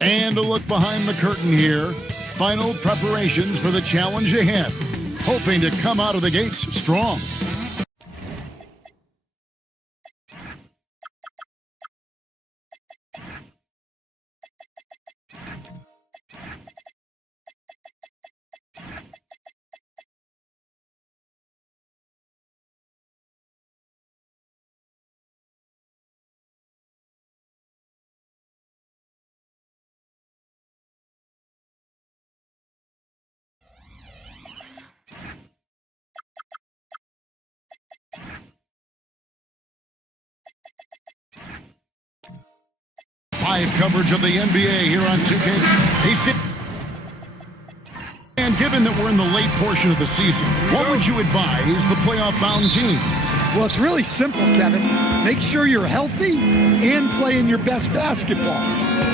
And a look behind the curtain here. Final preparations for the challenge ahead. Hoping to come out of the gates strong. Live coverage of the NBA here on 2K. And given that we're in the late portion of the season, what would you advise the playoff-bound teams? Well, it's really simple, Kevin. Make sure you're healthy and playing your best basketball.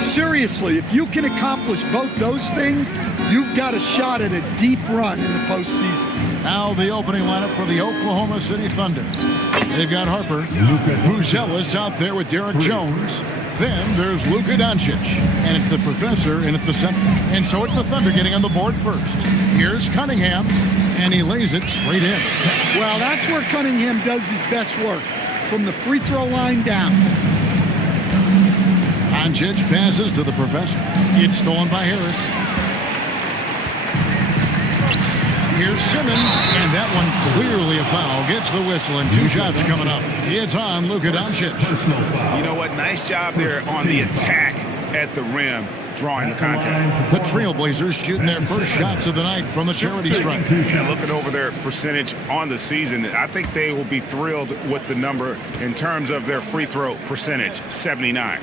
Seriously, if you can accomplish both those things, you've got a shot at a deep run in the postseason. Now the opening lineup for the Oklahoma City Thunder. They've got Harper, Buzelis out there with Derek Jones. Then there's Luka Doncic, and it's the professor in at the center. And so it's the Thunder getting on the board first. Here's Cunningham, and he lays it straight in. Well, that's where Cunningham does his best work, from the free throw line down. Doncic passes to the professor. It's stolen by Harris. Here's Simmons, and that one clearly a foul. Gets the whistle, and 2 shots coming up. It's on Luka Doncic. You know what? Nice job there on the attack at the rim, drawing the contact. The Trailblazers shooting their first shots of the night from the charity stripe. And looking over their percentage on the season, I think they will be thrilled with the number in terms of their free throw percentage, 79.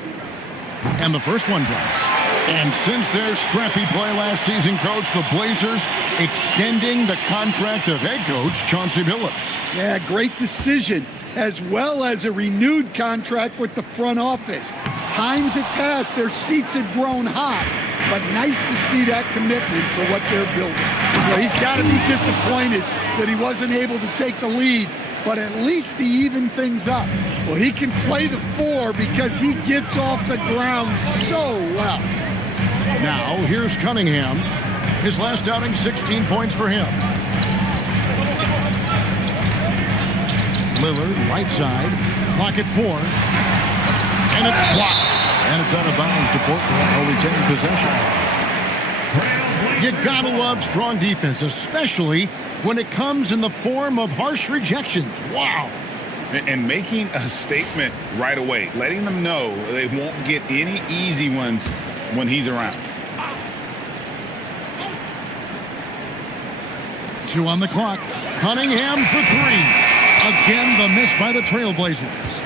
And the first one drops. And since their scrappy play last season, Coach, the Blazers extending the contract of head coach Chauncey Billups. Yeah, great decision, as well as a renewed contract with the front office. Times had passed, their seats had grown hot, but nice to see that commitment to what they're building. So he's got to be disappointed that he wasn't able to take the lead, but at least he evened things up. Well, he can play the 4 because he gets off the ground so well. Now, here's Cunningham. His last outing, 16 points for him. Lillard, right side. Clock at 4. And it's blocked. And it's out of bounds to Portland. They'll retain possession. You gotta love strong defense, especially when it comes in the form of harsh rejections. Wow. And making a statement right away, letting them know they won't get any easy ones when he's around. 2 on the clock. Cunningham for 3. Again, the miss by the Trailblazers.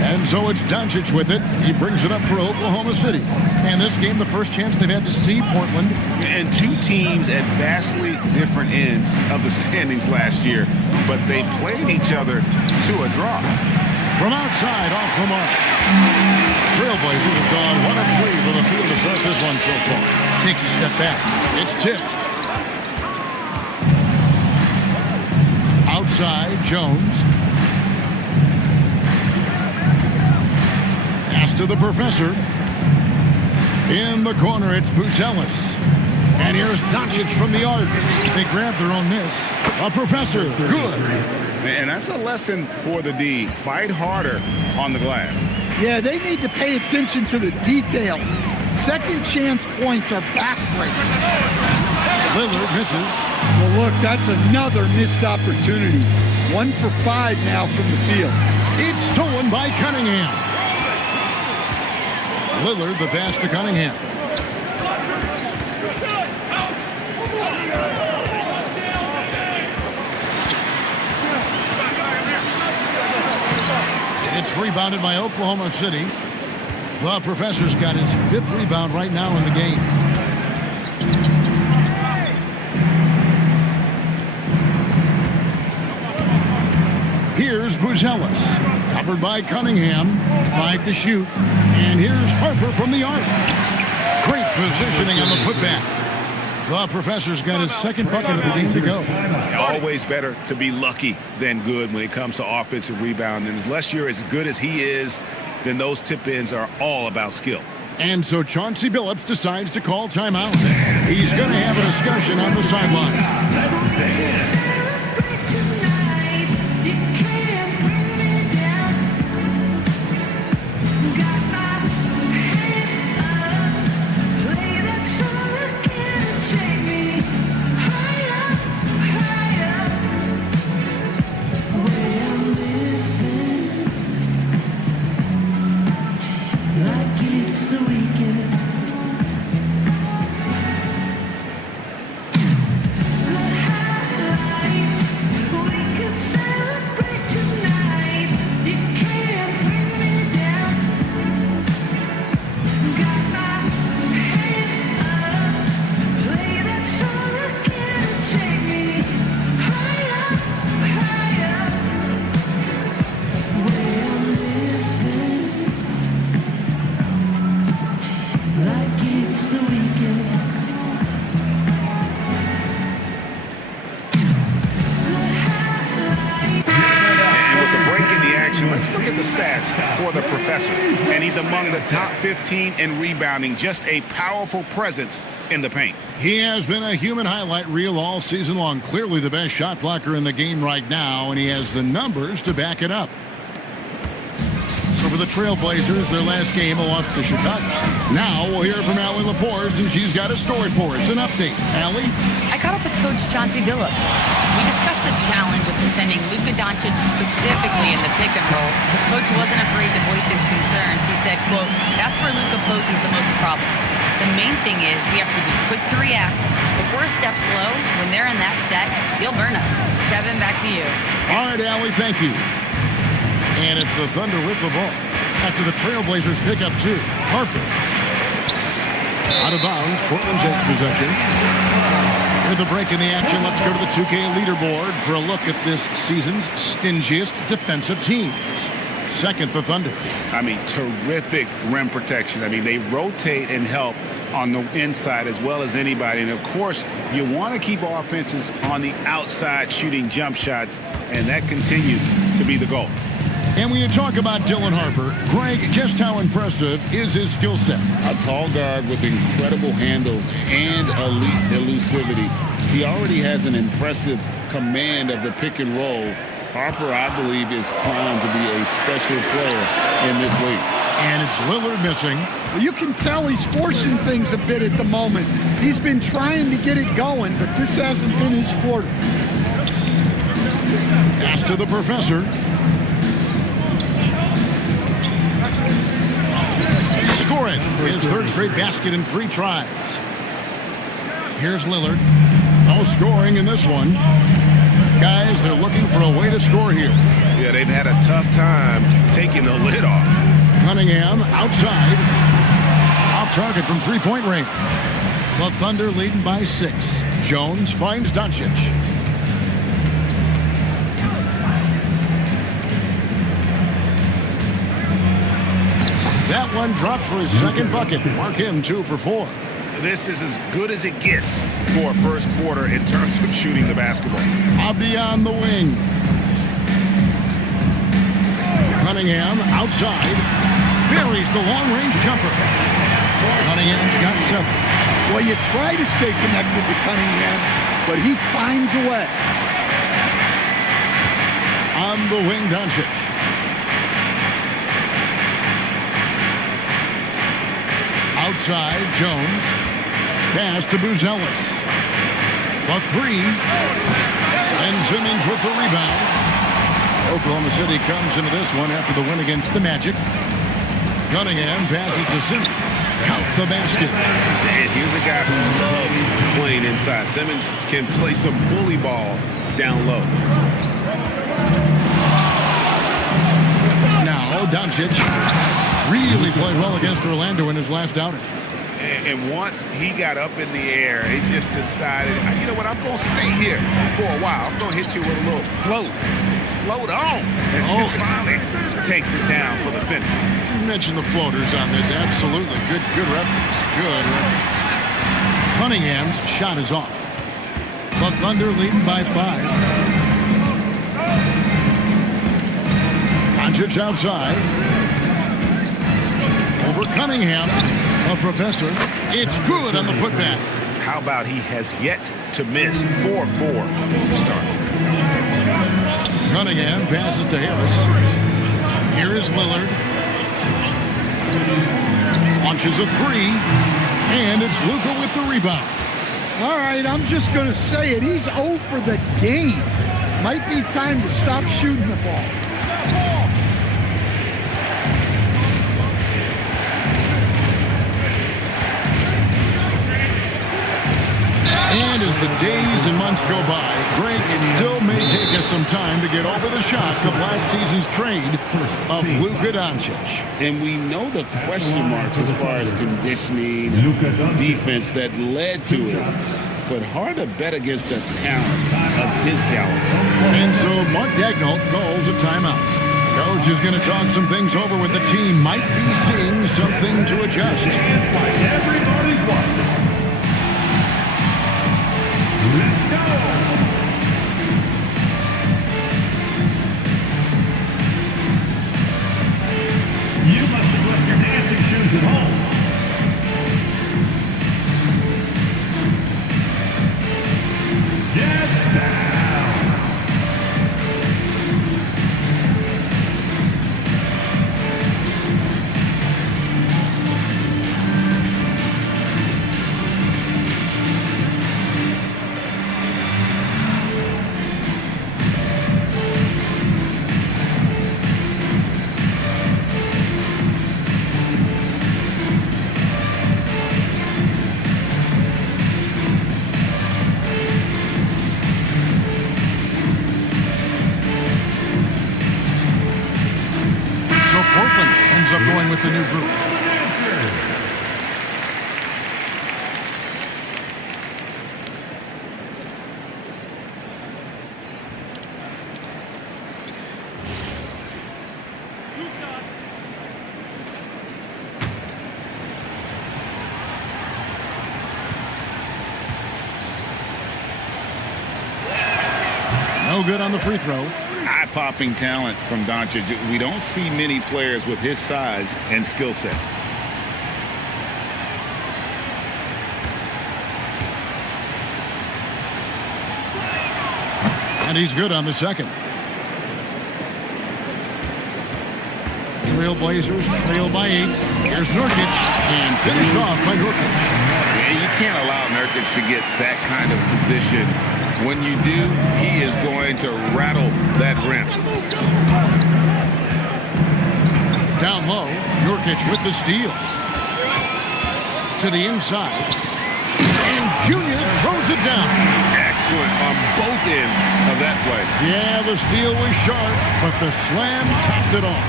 And so it's Doncic with it. He brings it up for Oklahoma City. And this game, the first chance they've had to see Portland. And 2 teams at vastly different ends of the standings last year, but they played each other to a draw. From outside, off the mark. Trailblazers have gone 1 of 3 from the field to start this one so far. Takes a step back. It's tipped. Outside, Jones. Pass to the professor. In the corner, it's Buzelis. And here's Doncic from the arc. They grab their own miss. A professor, good. And that's a lesson for the D. Fight harder on the glass. Yeah, they need to pay attention to the details. Second chance points are backbreaking. Lillard misses. Well, look, that's another missed opportunity. 1 for 5 now from the field. It's stolen by Cunningham. Lillard, the pass to Cunningham. It's rebounded by Oklahoma City. The professor's got his 5th rebound right now in the game. Here's Buzelis, covered by Cunningham. 5 to shoot. And here's Harper from the arc. Great positioning on the putback. The professor's got his 2nd bucket of the game to go. Always better to be lucky than good when it comes to offensive rebound. And unless you're as good as he is, then those tip-ins are all about skill. And so Chauncey Billups decides to call timeout. He's going to have a discussion on the sideline. Let's look at the stats for the professor. And he's among the top 15 in rebounding. Just a powerful presence in the paint. He has been a human highlight reel all season long. Clearly the best shot blocker in the game right now, and he has the numbers to back it up. So for the Trailblazers, their last game, a loss to Chicago. Now we'll hear from Allie LaForce, and she's got a story for us. An update. Allie? I caught up with Coach Chauncey Billups. We discussed the challenge of defending Luka Doncic specifically in the pick and roll. Coach wasn't afraid to voice his concerns. He said, quote, "That's where Luka poses the most problems. The main thing is we have to be quick to react. If we're a step slow, when they're in that set, he'll burn us." Kevin, back to you. All right, Allie, thank you. And it's the Thunder with the ball. After the Trailblazers pick up two. Harper. Out of bounds. Portland takes possession. With the break in the action, let's go to the 2K leaderboard for a look at this season's stingiest defensive teams. Second, the Thunder. I mean, terrific rim protection. I mean, they rotate and help on the inside as well as anybody. And, of course, you want to keep offenses on the outside shooting jump shots, and that continues to be the goal. And when you talk about Dylan Harper, Greg, just how impressive is his skill set? A tall guard with incredible handles and elite elusivity. He already has an impressive command of the pick and roll. Harper, I believe, is primed to be a special player in this league. And it's Lillard missing. Well, you can tell he's forcing things a bit at the moment. He's been trying to get it going, but this hasn't been his quarter. Pass to the professor. Scoring his third straight basket in 3 tries. Here's Lillard. No scoring in this one. Guys, they're looking for a way to score here. Yeah, they've had a tough time taking the lid off. Cunningham outside. Off target from 3-point range. The Thunder leading by 6. Jones finds Doncic. That one dropped for his second bucket. Mark him 2 for 4. This is as good as it gets for a first quarter in terms of shooting the basketball. Abdi on the wing. Cunningham outside. Buries the long-range jumper. Cunningham's got 7. Well, you try to stay connected to Cunningham, but he finds a way. On the wing, Doncic. Outside, Jones. Pass to Buzelis. The 3. And Simmons with the rebound. Oklahoma City comes into this one after the win against the Magic. Cunningham passes to Simmons. Count the basket. And here's a guy who loves playing inside. Simmons can play some bully ball down low. Now, Doncic really played well against Orlando in his last outing. And once he got up in the air, he just decided, you know what, I'm going to stay here for a while. I'm going to hit you with a little float. Float on. And he finally takes it down for the finish. You mentioned the floaters on this. Absolutely. Good reference. Good reference. Cunningham's shot is off. The Thunder leading by 5. Doncic outside. Over Cunningham. The professor, it's good on the putback. How about he has yet to miss 4-4 to start. Cunningham passes to Harris. Here is Lillard. Launches a three, and it's Luka with the rebound. All right, I'm just going to say it. He's 0 for the game. Might be time to stop shooting the ball. And as the days and months go by, Greg, it still may take us some time to get over the shock of last season's trade of Luka Doncic. And we know the question marks as far as conditioning and defense that led to it. But hard to bet against a talent of his caliber. And so Mark Daigneault calls a timeout. Coach is going to talk some things over with the team. Might be seeing something to adjust. Everybody's watching. Let's go! You must have left your dancing shoes at home. Get down! So Portland ends up going with the new group. No good on the free throw. Eye-popping talent from Doncic. We don't see many players with his size and skill set. And he's good on the second. Trailblazers trail by 8. Here's Nurkic, and finished off by Nurkic. Yeah, you can't allow Nurkic to get that kind of position. When you do, he is going to rattle that rim. Down low, Nurkic with the steal. To the inside. And Junior throws it down. Excellent on both ends of that play. Yeah, the steal was sharp, but the slam topped it off.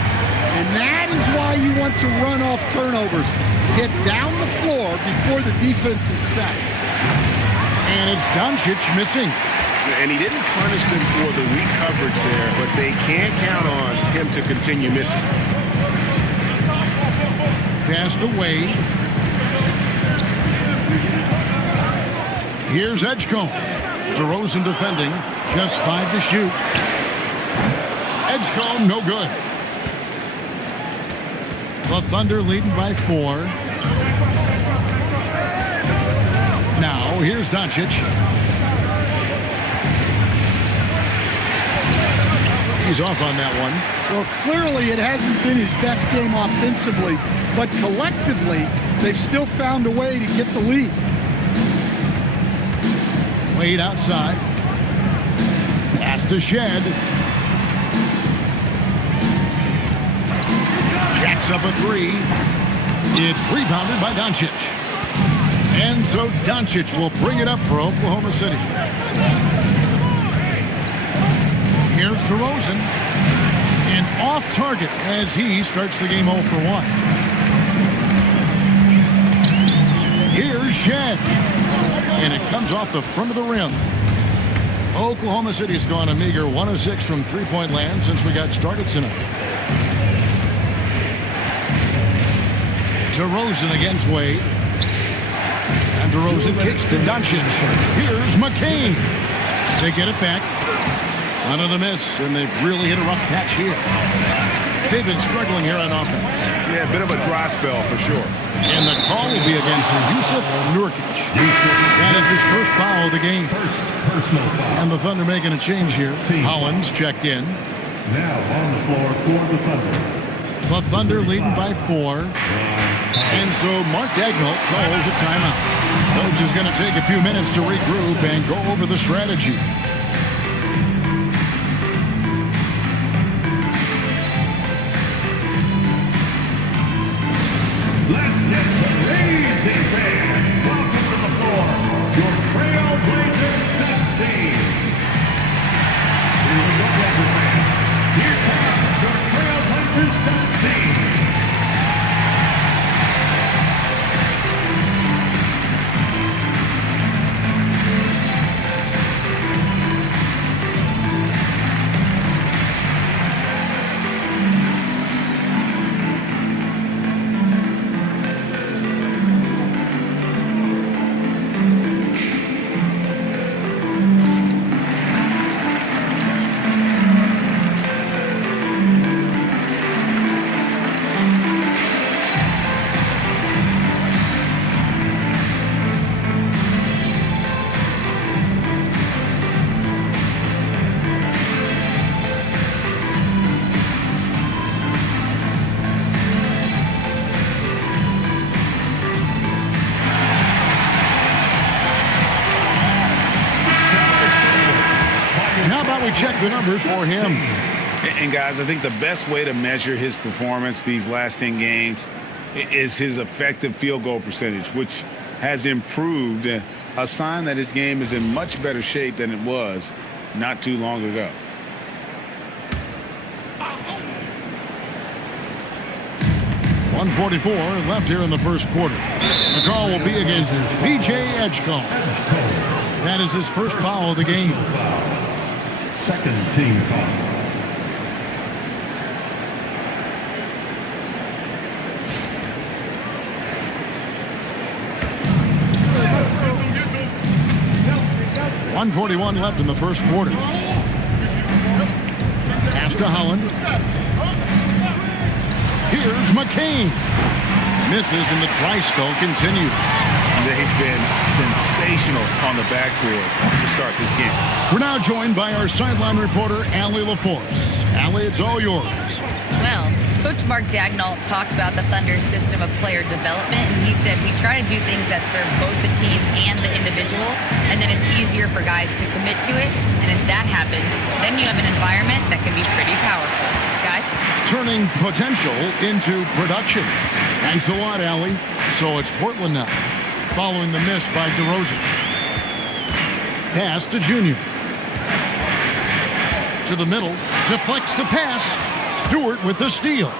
And that is why you want to run off turnovers. Get down the floor before the defense is set. And it's Doncic missing. And he didn't punish them for the weak coverage there, but they can't count on him to continue missing. Passed away. Here's Edgecombe. DeRozan defending. Just 5 to shoot. Edgecombe, no good. The Thunder leading by 4. Now, here's Doncic. He's off on that one. Well, clearly it hasn't been his best game offensively, but collectively, they've still found a way to get the lead. Wade outside. Pass to Shed. Jacks up a 3. It's rebounded by Doncic. And so Doncic will bring it up for Oklahoma City. Here's DeRozan. And off target as he starts the game 0 for 1. Here's Shed. And it comes off the front of the rim. Oklahoma City's gone a meager 1 of 6 from three-point land since we got started tonight. DeRozan against Wade. And DeRozan kicks to Doncic. Here's McCain. They get it back. Another miss, and they've really hit a rough patch here. They've been struggling here on offense. Yeah, a bit of a dry spell for sure. And the call will be against Yusuf Nurkic. That is his first foul of the game. Personal foul. And the Thunder making a change here. Hollins checked in. Now on the floor for the Thunder. The Thunder leading by 4. And so Mark Daigneault calls a timeout. Coach is going to take a few minutes to regroup and go over the strategy. Let's get some raising fans. Welcome to the floor, your Trailblazers stunt team. Here we go, Raptor fans. Here comes your Trailblazers stunt team. How about we check the numbers for him? And guys, I think the best way to measure his performance these last 10 games is his effective field goal percentage, which has improved, a sign that his game is in much better shape than it was not too long ago. .144 left here in the first quarter. The call will be against VJ Edgecombe. That is his first foul of the game. Second team foul. .141 left in the first quarter. Pass to Holland. Here's McCain. Misses and the dry spell continues. They've been sensational on the backboard to start this game. We're now joined by our sideline reporter, Allie LaForce. Allie, it's all yours. Well, Coach Mark Daigneault talked about the Thunder's system of player development, and he said we try to do things that serve both the team and the individual, and then it's easier for guys to commit to it. And if that happens, then you have an environment that can be pretty powerful. Guys? Turning potential into production. Thanks a lot, Allie. So it's Portland now, following the miss by DeRozan. Pass to Junior. To the middle, deflects the pass. Stewart with the steal.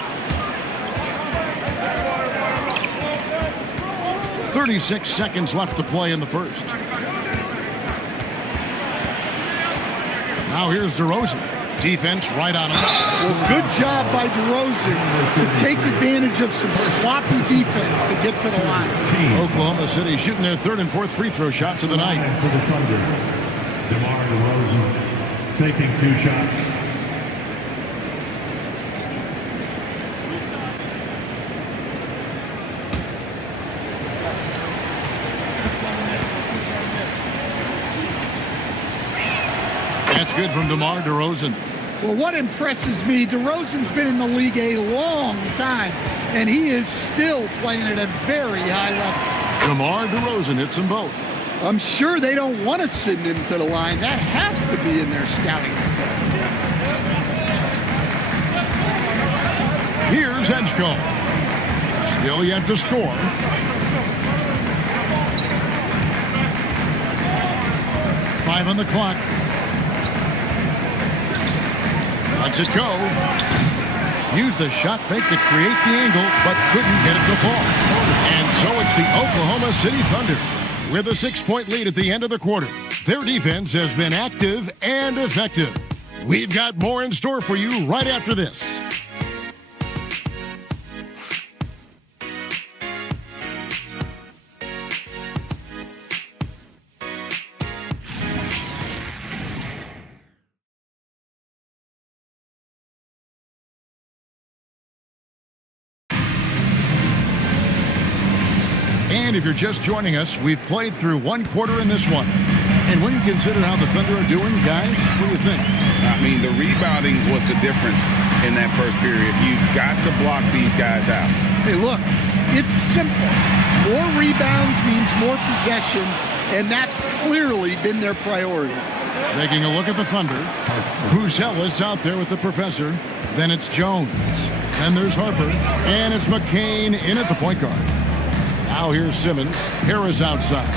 36 seconds left to play in the first. Now here's DeRozan. Defense right on him. Well, good job by DeRozan to take advantage of some sloppy defense to get to the line. Oklahoma City shooting their third and fourth free throw shots of the night. And for the Thunder, DeMar DeRozan taking 2 shots. That's good from DeMar DeRozan. Well, what impresses me, DeRozan's been in the league a long time, and he is still playing at a very high level. DeMar DeRozan hits them both. I'm sure they don't want to send him to the line. That has to be in their scouting report. Here's Edgecombe. Still yet to score. Five on the clock. Lets it go. Used the shot fake to create the angle, but couldn't get it to fall. And so it's the Oklahoma City Thunder with a 6-point lead at the end of the quarter. Their defense has been active and effective. We've got more in store for you right after this. And if you're just joining us, we've played through one quarter in this one. And when you consider how the Thunder are doing, guys, what do you think? I mean, the rebounding was the difference in that first period. You've got to block these guys out. Hey, look, it's simple. More rebounds means more possessions, and that's clearly been their priority. Taking a look at the Thunder. Buzelis out there with the professor. Then it's Jones. Then there's Harper. And it's McCain in at the point guard. Now here's Simmons. Harris outside.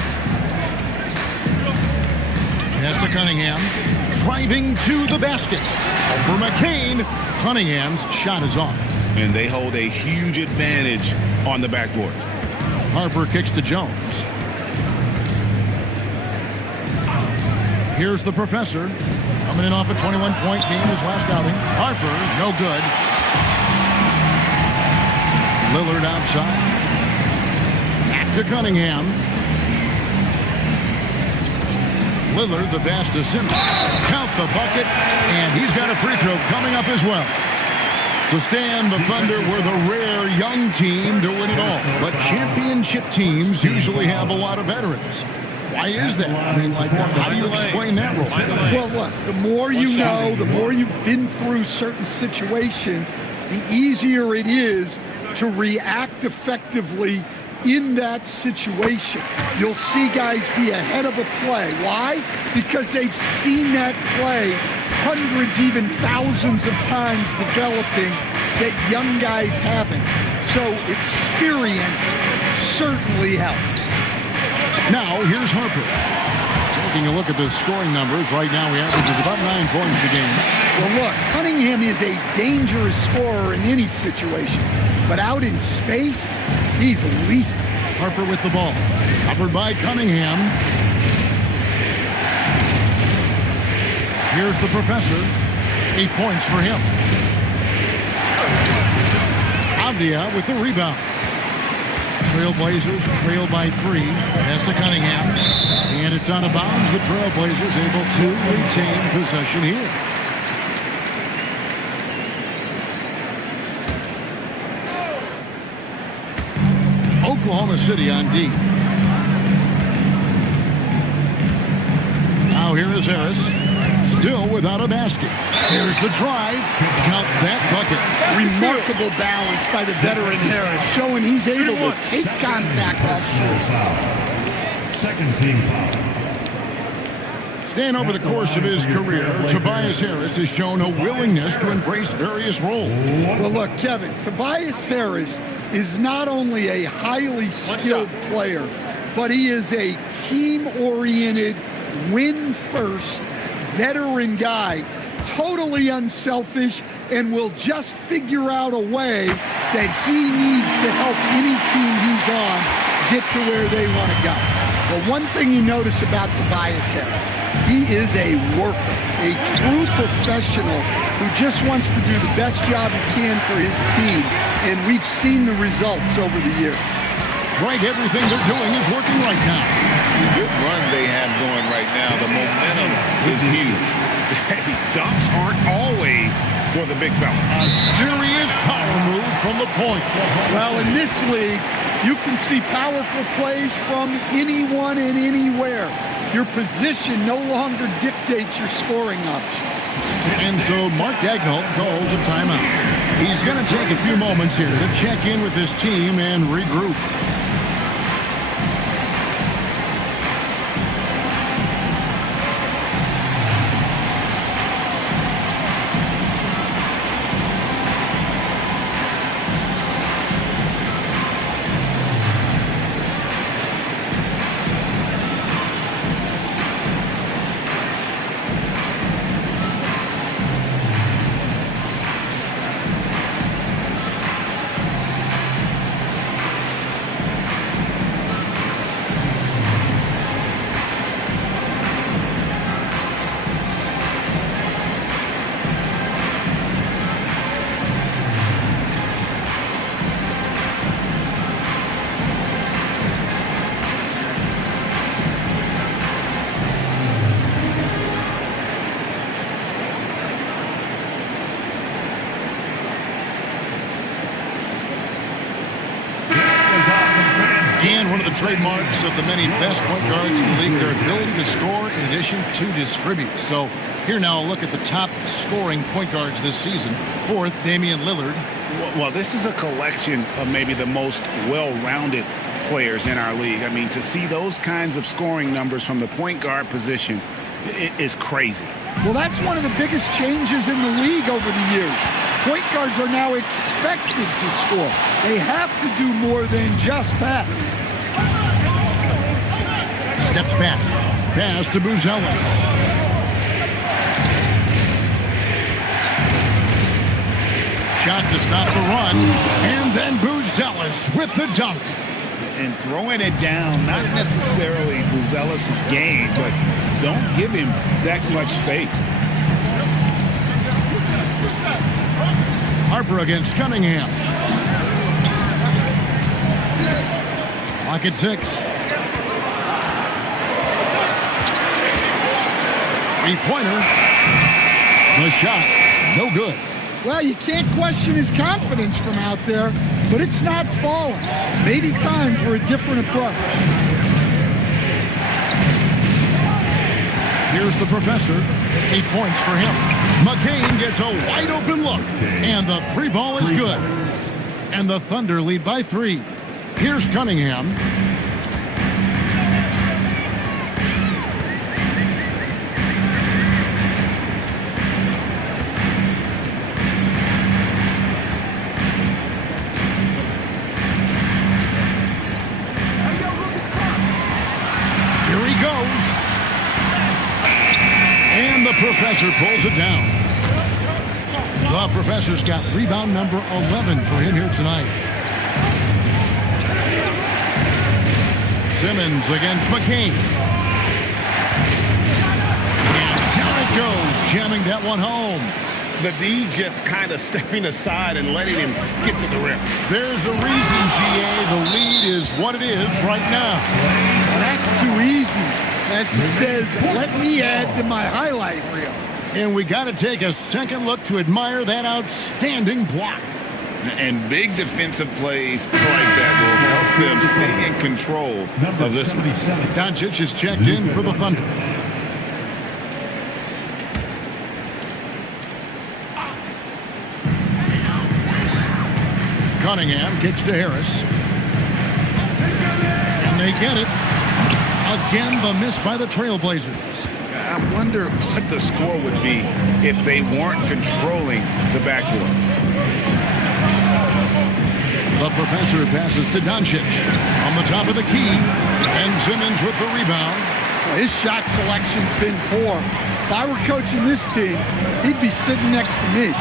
Pass to Cunningham. Driving to the basket. For McCain. Cunningham's shot is off. And they hold a huge advantage on the backboard. Harper kicks to Jones. Here's the professor. Coming in off a 21-point game his last outing. Harper, no good. Lillard outside. Back to Cunningham. Lillard, the pass to Simmons. Count the bucket, and he's got a free throw coming up as well. So Stan, the Thunder were the rare young team to win it all. But championship teams usually have a lot of veterans. Why is that? I mean, like, how do you explain that role? Well, look, the more you know, the more you've been through certain situations, the easier it is to react effectively in that situation. You'll see guys be ahead of a play. Why? Because they've seen that play hundreds, even thousands of times developing that young guys haven't. So experience certainly helps. Now, here's Harper. Taking a look at the scoring numbers, right now he averages about 9 points a game. Well, look, Cunningham is a dangerous scorer in any situation, but out in space, he's lethal. Harper with the ball. Covered by Cunningham. Here's the professor. 8 points for him. Avdia with the rebound. Trailblazers trail by 3. Pass to Cunningham. And it's out of bounds. The Trailblazers able to retain possession here. Oklahoma City on D. Now here is Harris. Still without a basket. Here's the drive. Count that bucket. Remarkable balance by the veteran Harris, showing he's able to take contact off shoot. Second team foul. Stan, over the course of his career, Tobias Harris has shown a willingness to embrace various roles. Well, look, Kevin, Tobias Harris is not only a highly skilled player, but he is a team-oriented, win-first, veteran guy, totally unselfish, and will just figure out a way that he needs to help any team he's on get to where they want to go. Well, one thing you notice about Tobias Harris, he is a worker, a true professional who just wants to do the best job he can for his team, and we've seen the results over the years. Right, everything they're doing is working right now. The good run they have going right now, the momentum is huge. Dunks aren't always for the big fella. A serious power move from the point. Well, in this league, you can see powerful plays from anyone and anywhere. Your position no longer dictates your scoring options. And so Mark Dagnall calls a timeout. He's going to take a few moments here to check in with his team and regroup. one of the trademarks of the many best point guards in the league, their ability to score in addition to distribute. So here now, a look at the top scoring point guards this season. Fourth, Damian Lillard. Well, this is a collection of maybe the most well-rounded players in our league. I mean, to see those kinds of scoring numbers from the point guard position is crazy. Well, that's one of the biggest changes in the league over the years. Point guards are now expected to score. They have to do more than just pass. Steps back. Pass to Buzelis. Shot to stop the run. And then Buzelis with the dunk. And throwing it down, not necessarily Buzelis' game, but don't give him that much space. Harper against Cunningham. Clock at 6. Three-pointer. The shot, no good. Well, you can't question his confidence from out there, but it's not falling. Maybe time for a different approach. Here's the professor. 8 points for him. McCain gets a wide open look, and the three ball is good. And the Thunder lead by 3. Here's Cunningham. Here he goes. And the professor pulls it down. The professor's got rebound number 11 for him here tonight. Simmons against McCain. And down it goes, jamming that one home. The D just kind of stepping aside and letting him get to the rim. There's a reason, GA, the lead is what it is right now. Well, that's too easy. As he says, let me add to my highlight reel. And we got to take a second look to admire that outstanding block. And big defensive plays like that will help them stay in control of this one. Doncic is checked in for the Thunder. Cunningham kicks to Harris. And they get it. Again, the miss by the Trailblazers. I wonder what the score would be if they weren't controlling the backboard. The professor passes to Doncic on the top of the key, and Simmons with the rebound. Well, his shot selection's been poor. If I were coaching this team, he'd be sitting next to me.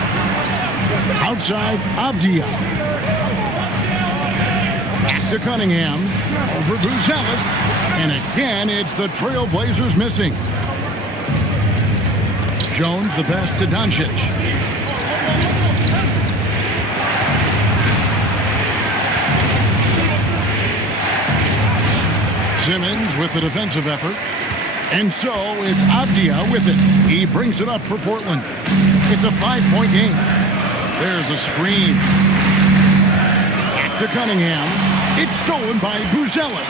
Outside, Avdia. Back to Cunningham. Over Buzelis. And again, it's the Trailblazers missing. Jones, the pass to Doncic. Simmons with the defensive effort. And so it's Avdia with it. He brings it up for Portland. It's a 5-point game. There's a screen. Back to Cunningham. It's stolen by Buzelis.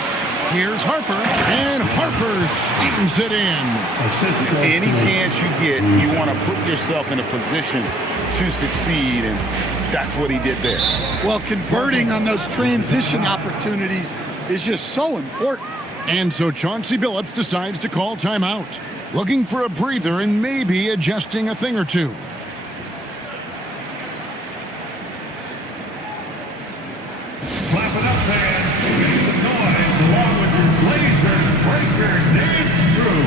Here's Harper, and Harper slams it in. Any chance you get, you want to put yourself in a position to succeed, and that's what he did there. Well, converting on those transition opportunities is just so important. And so Chauncey Billups decides to call timeout, looking for a breather and maybe adjusting a thing or two. Clap it up, fans. Make some noise along with your Blazers breaker dance crew.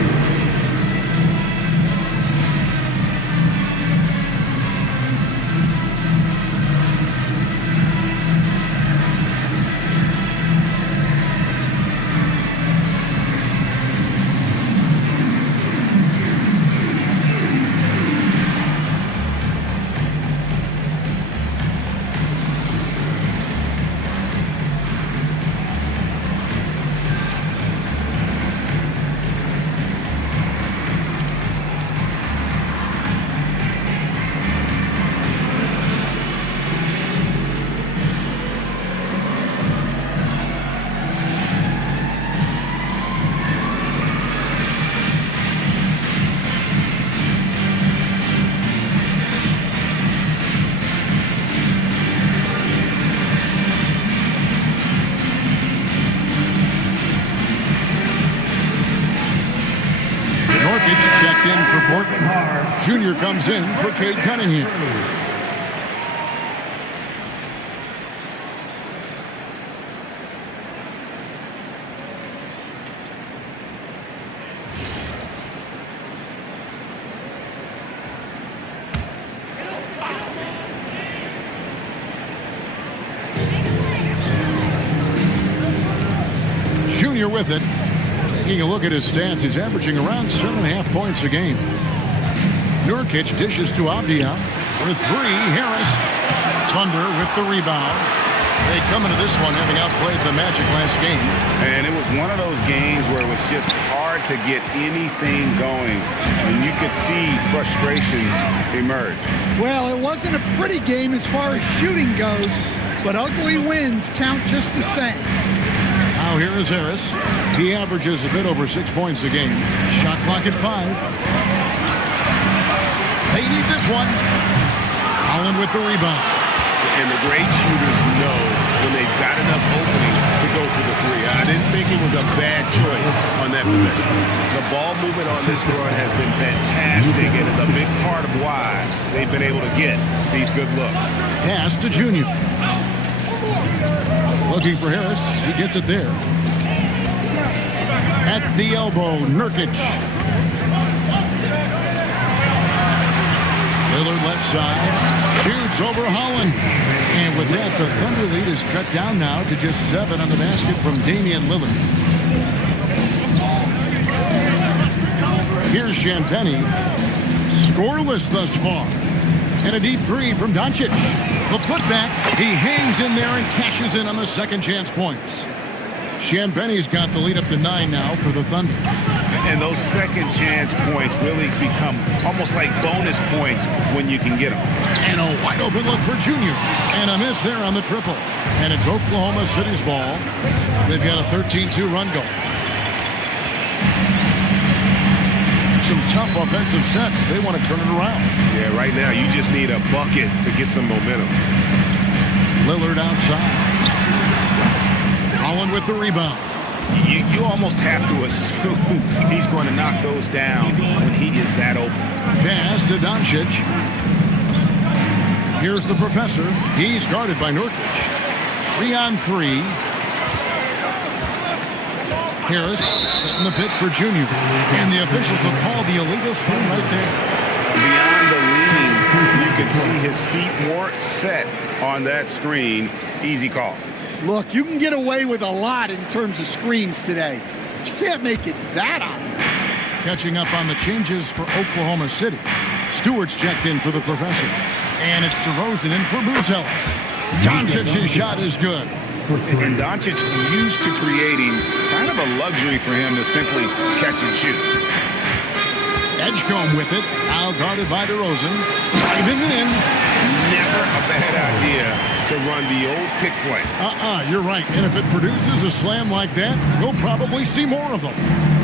checked in for Portland. Junior comes in for Cade Cunningham. Junior with it. Taking a look at his stats, he's averaging around 7.5 points a game. Nurkic dishes to Avdia for three. Harris. Thunder with the rebound. They come into this one having outplayed the Magic last game. And it was one of those games where it was just hard to get anything going. And you could see frustrations emerge. Well, it wasn't a pretty game as far as shooting goes, but ugly wins count just the same. Now here is Harris. He averages a bit over 6 points a game. Shot clock at 5. They need this one. Holland with the rebound. And the great shooters know when they've got enough opening to go for the three. I didn't think it was a bad choice on that possession. The ball movement on this run has been fantastic and is a big part of why they've been able to get these good looks. Pass to Junior. Looking for Harris. He gets it there. At the elbow, Nurkic. Lillard left side. Shoots over Holland. And with that, the Thunder lead is cut down now to just 7 on the basket from Damian Lillard. Here's Champagnie. Scoreless thus far. And a deep three from Doncic. The putback, he hangs in there and cashes in on the second chance points. Champagnie's got the lead up to 9 now for the Thunder. And those second chance points really become almost like bonus points when you can get them. And a wide open look for Junior. And a miss there on the triple. And it's Oklahoma City's ball. They've got a 13-2 run goal. Some tough offensive sets. They want to turn it around. Yeah, right now you just need a bucket to get some momentum. Lillard outside. Holland with the rebound. You almost have to assume he's going to knock those down when he is that open. Pass to Doncic. Here's the professor. He's guarded by Nurkic. 3-on-3. Harris setting the pick for Junior. And the officials will call the illegal screen right there. Beyond the leaning, you can see his feet more set on that screen. Easy call. Look, you can get away with a lot in terms of screens today, but you can't make it that obvious. Catching up on the changes for Oklahoma City. Stewart's checked in for the professor. And it's DeRozan in for Buzelis. Doncic's shot is good. And Doncic used to creating kind of a luxury for him to simply catch and shoot. Edgecombe with it. Now guarded by DeRozan. Driving in. Never a bad idea to run the old pick play. You're right. And if it produces a slam like that, we'll probably see more of them.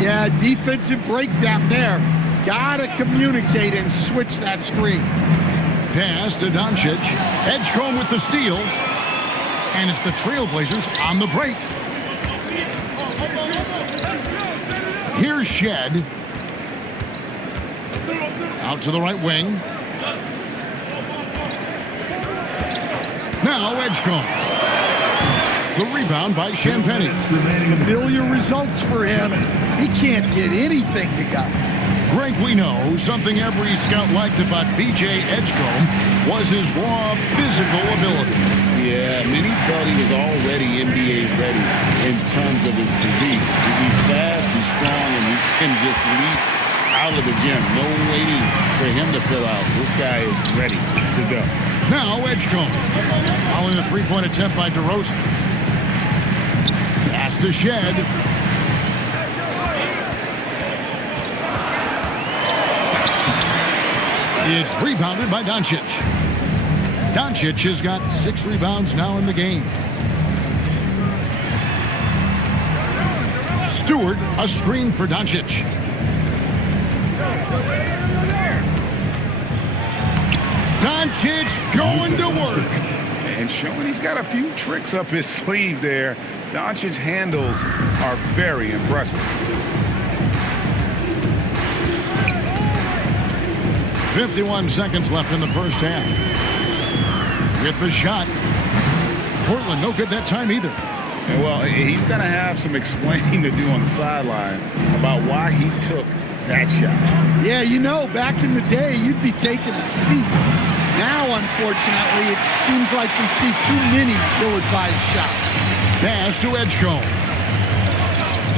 Yeah, defensive breakdown there. Gotta communicate and switch that screen. Pass to Doncic. Edgecombe with the steal. And it's the Trailblazers on the break. Here's Shed. Out to the right wing. Now Edgecombe. The rebound by Champagnie. Familiar results for him. He can't get anything to go. Greg, we know something every scout liked about B.J. Edgecombe was his raw physical ability. Yeah, many felt he was already NBA ready in terms of his physique. He's fast, he's strong, and he can just leap out of the gym. No waiting for him to fill out. This guy is ready to go. Now Edgecombe. Following the three-point attempt by DeRozan. Pass to Shed. It's rebounded by Doncic. Doncic has got 6 rebounds now in the game. Stewart, a screen for Doncic. Doncic going to work. And showing he's got a few tricks up his sleeve there. Doncic's handles are very impressive. 51 seconds left in the first half. With the shot. Portland, no good that time either. And well, he's going to have some explaining to do on the sideline about why he took that shot. Yeah, you know, back in the day, you'd be taking a seat. Now, unfortunately, it seems like we see too many ill-advised shots. Pass to Edgecombe.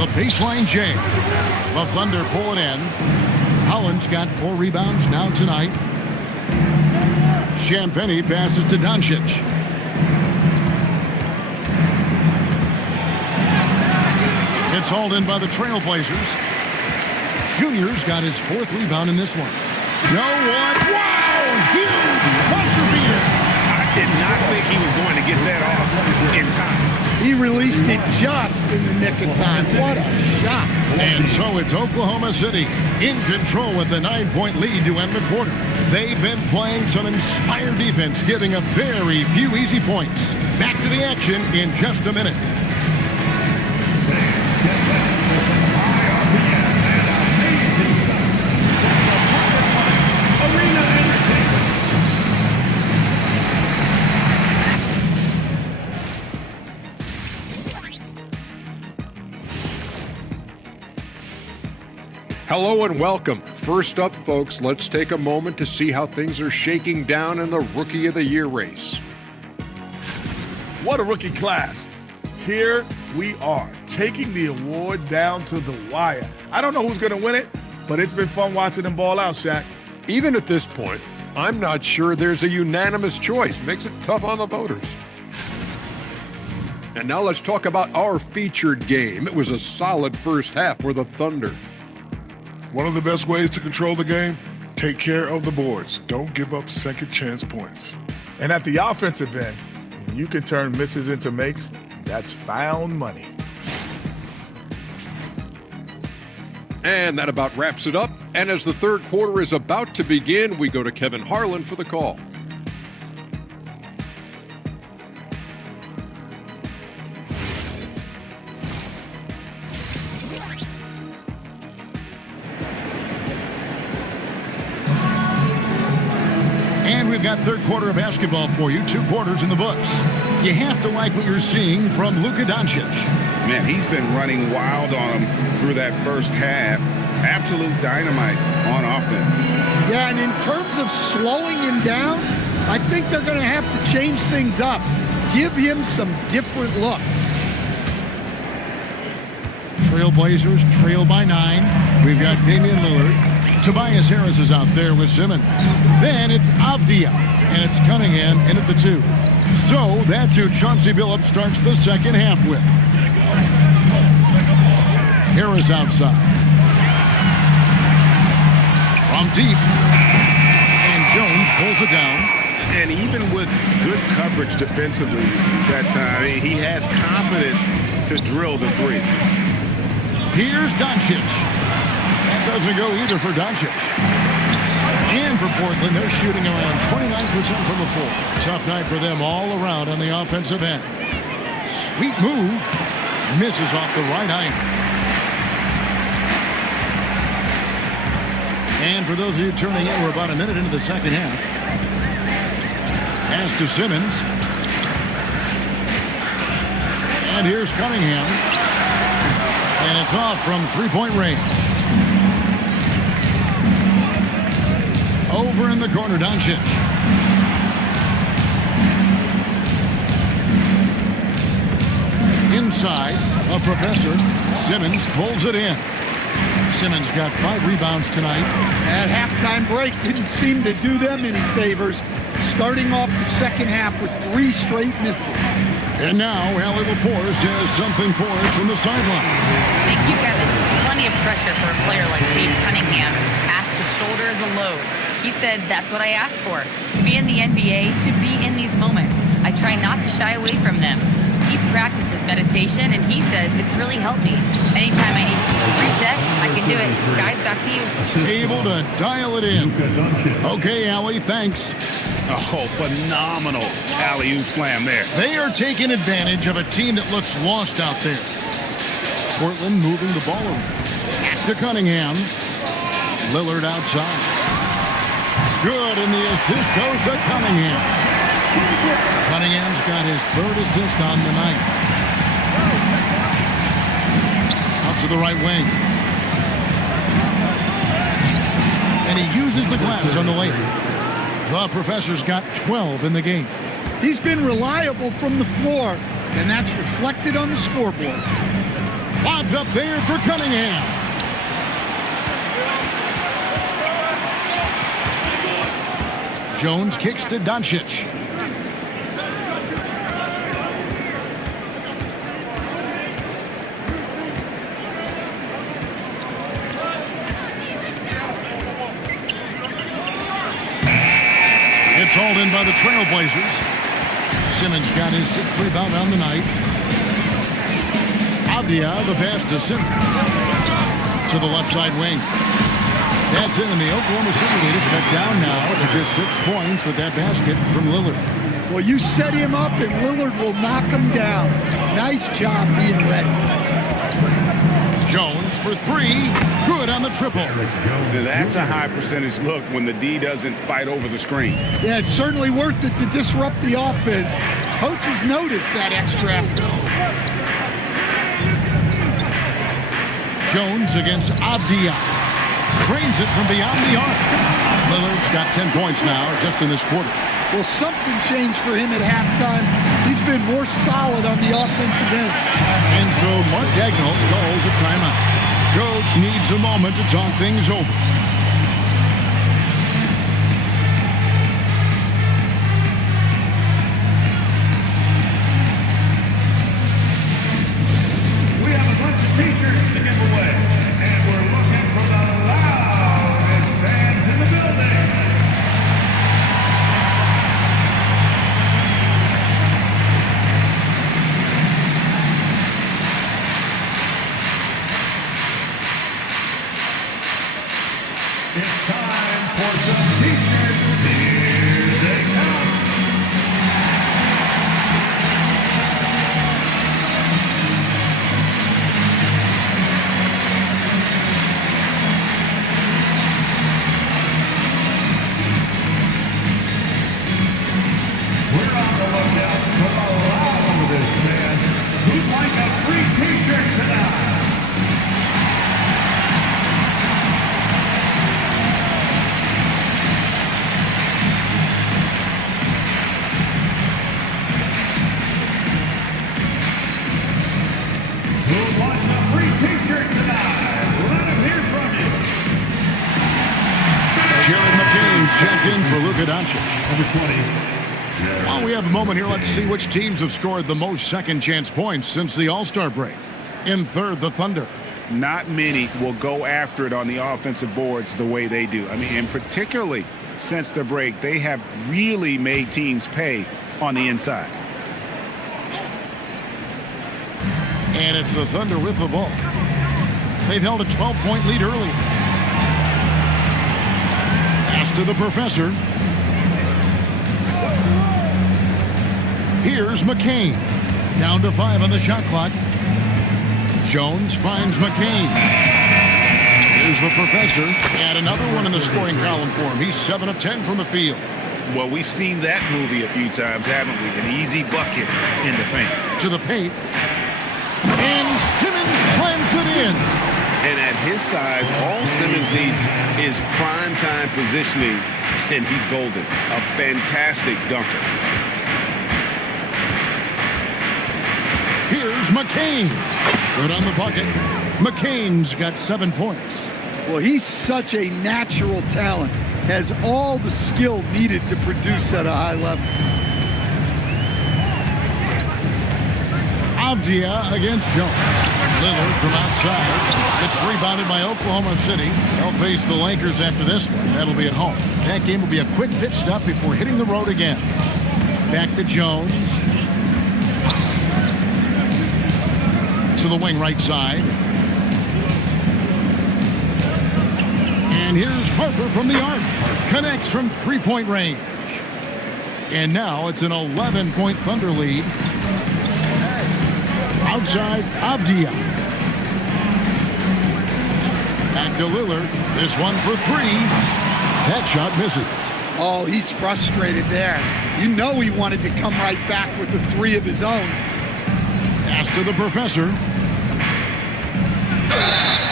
The baseline J. The Thunder pull it in. Holland's got 4 rebounds now tonight. Champagny passes to Doncic. It's hauled in by the Trailblazers. Junior's got his 4th rebound in this one. No one. Wow! Huge buzzer beater. I did not think he was going to get that off in time. He released it just in the nick of time. What a shot. And so it's Oklahoma City in control with a 9-point lead to end the quarter. They've been playing some inspired defense, giving up very few easy points. Back to the action in just a minute. Hello and welcome. First up, folks, let's take a moment to see how things are shaking down in the Rookie of the Year race. What a rookie class. Here we are, taking the award down to the wire. I don't know who's going to win it, but it's been fun watching them ball out, Shaq. Even at this point, I'm not sure there's a unanimous choice. Makes it tough on the voters. And now let's talk about our featured game. It was a solid first half for the Thunder. One of the best ways to control the game, take care of the boards. Don't give up second chance points. And at the offensive end, you can turn misses into makes. That's found money. And that about wraps it up. And as the third quarter is about to begin, we go to Kevin Harlan for the call. And we've got third quarter of basketball for you, 2 quarters in the books. You have to like what you're seeing from Luka Doncic. Man, he's been running wild on him through that first half. Absolute dynamite on offense. Yeah, and in terms of slowing him down, I think they're going to have to change things up. Give him some different looks. Trailblazers trail by 9. We've got Damian Lillard. Tobias Harris is out there with Simmons. Then it's Avdia, and it's Cunningham in at the 2. So that's who Chauncey Billups starts the second half with. Harris outside. From deep. And Jones pulls it down. And even with good coverage defensively that time, he has confidence to drill the 3. Here's Doncic. That doesn't go either for Doncic. And for Portland, they're shooting around 29% from the floor. Tough night for them all around on the offensive end. Sweet move. Misses off the right iron. And for those of you turning in, we're about a minute into the second half. Pass to Simmons. And here's Cunningham. And it's off from three-point range. Over in the corner, Doncic. Inside, a professor. Simmons pulls it in. Simmons got 5 rebounds tonight. That halftime break didn't seem to do them any favors. Starting off the second half with 3 straight misses. And now, Allie LaForce has something for us from the sideline. Thank you, Kevin. Plenty of pressure for a player like Cade Cunningham, asked to shoulder the load. He said, that's what I asked for, to be in the NBA, to be in these moments. I try not to shy away from them. He practices meditation, and he says it's really helped me. Anytime I need to reset, I can do it. Guys, back to you. Able to dial it in. Okay, Allie, thanks. Oh, phenomenal alley-oop slam there. They are taking advantage of a team that looks lost out there. Portland moving the ball around. To Cunningham. Lillard outside. Good, and the assist goes to Cunningham. Cunningham's got his third assist on the night. Out to the right wing. And he uses the glass on the layup. The professor's got 12 in the game. He's been reliable from the floor, and that's reflected on the scoreboard. Lobbed up there for Cunningham. Jones kicks to Doncic. It's hauled in by the Trailblazers. Simmons got his 6th rebound on the night. Avdia, the pass to Simmons. To the left side wing. That's in, and the Oklahoma City lead is cut down now to just 6 points with that basket from Lillard. Well, you set him up, and Lillard will knock him down. Nice job being ready. Jones for 3. Good on the triple. That's a high percentage look when the D doesn't fight over the screen. Yeah, it's certainly worth it to disrupt the offense. Coaches notice that extra effort. Jones against Avdia. Cranes it from beyond the arc. Lillard's got 10 points now just in this quarter. Well, something changed for him at halftime. He's been more solid on the offensive end. And so Mark Dagnall calls a timeout. Coach needs a moment to talk things over. We have a bunch of t-shirts to give away, and we're looking for the loudest fans in the building. It's time for some t-shirts. Here they come. We're on the lookout for the loudest fan who'd like a free t-shirt tonight. Who wants a free t-shirt tonight? Let him hear from you. Jared McCain's checked in for Luka Doncic. Number 20. While we have a moment here, let's see which teams have scored the most second chance points since the All-Star break. In third, the Thunder. Not many will go after it on the offensive boards the way they do. I mean, and particularly since the break, they have really made teams pay on the inside. And it's the Thunder with the ball. They've held a 12-point lead earlier. Pass to the professor. Here's McCain. Down to 5 on the shot clock. Jones finds McCain. Here's the professor. And another one in the scoring column for him. He's 7 of 10 from the field. Well, we've seen that movie a few times, haven't we? An easy bucket in the paint. To the paint. And Simmons slams it in. And at his size, all Simmons needs is prime-time positioning, and he's golden. A fantastic dunker. Here's McCain. Good on the bucket. McCain's got 7 points. Well, he's such a natural talent. Has all the skill needed to produce at a high level. Avdia against Jones. Lillard from outside. It's rebounded by Oklahoma City. They'll face the Lakers after this one. That'll be at home. That game will be a quick pit stop before hitting the road again. Back to Jones. To the wing right side. And here's Harper from the arc. Connects from three-point range. And now it's an 11-point Thunder lead. Outside, Avdia. Back to Lillard. This one for 3. That shot misses. Oh, he's frustrated there. You know he wanted to come right back with the three of his own. Pass to the professor.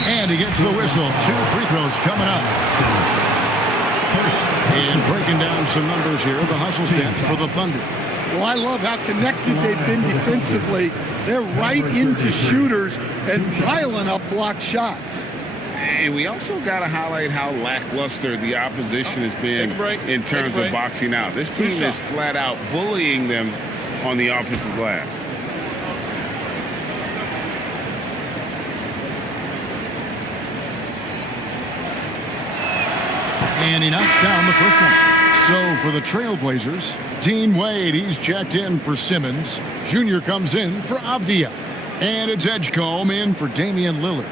And he gets the whistle. 2 free throws coming up. And breaking down some numbers here, the hustle stats for the Thunder. Well, I love how connected they've been defensively. They're right into shooters and piling up block shots. And we also got to highlight how lackluster the opposition has been in terms of boxing out. This team is flat out bullying them on the offensive glass. And he knocks down the first one. So for the Trailblazers, Dean Wade, he's checked in for Simmons. Junior comes in for Avdia. And it's Edgecombe in for Damian Lillard.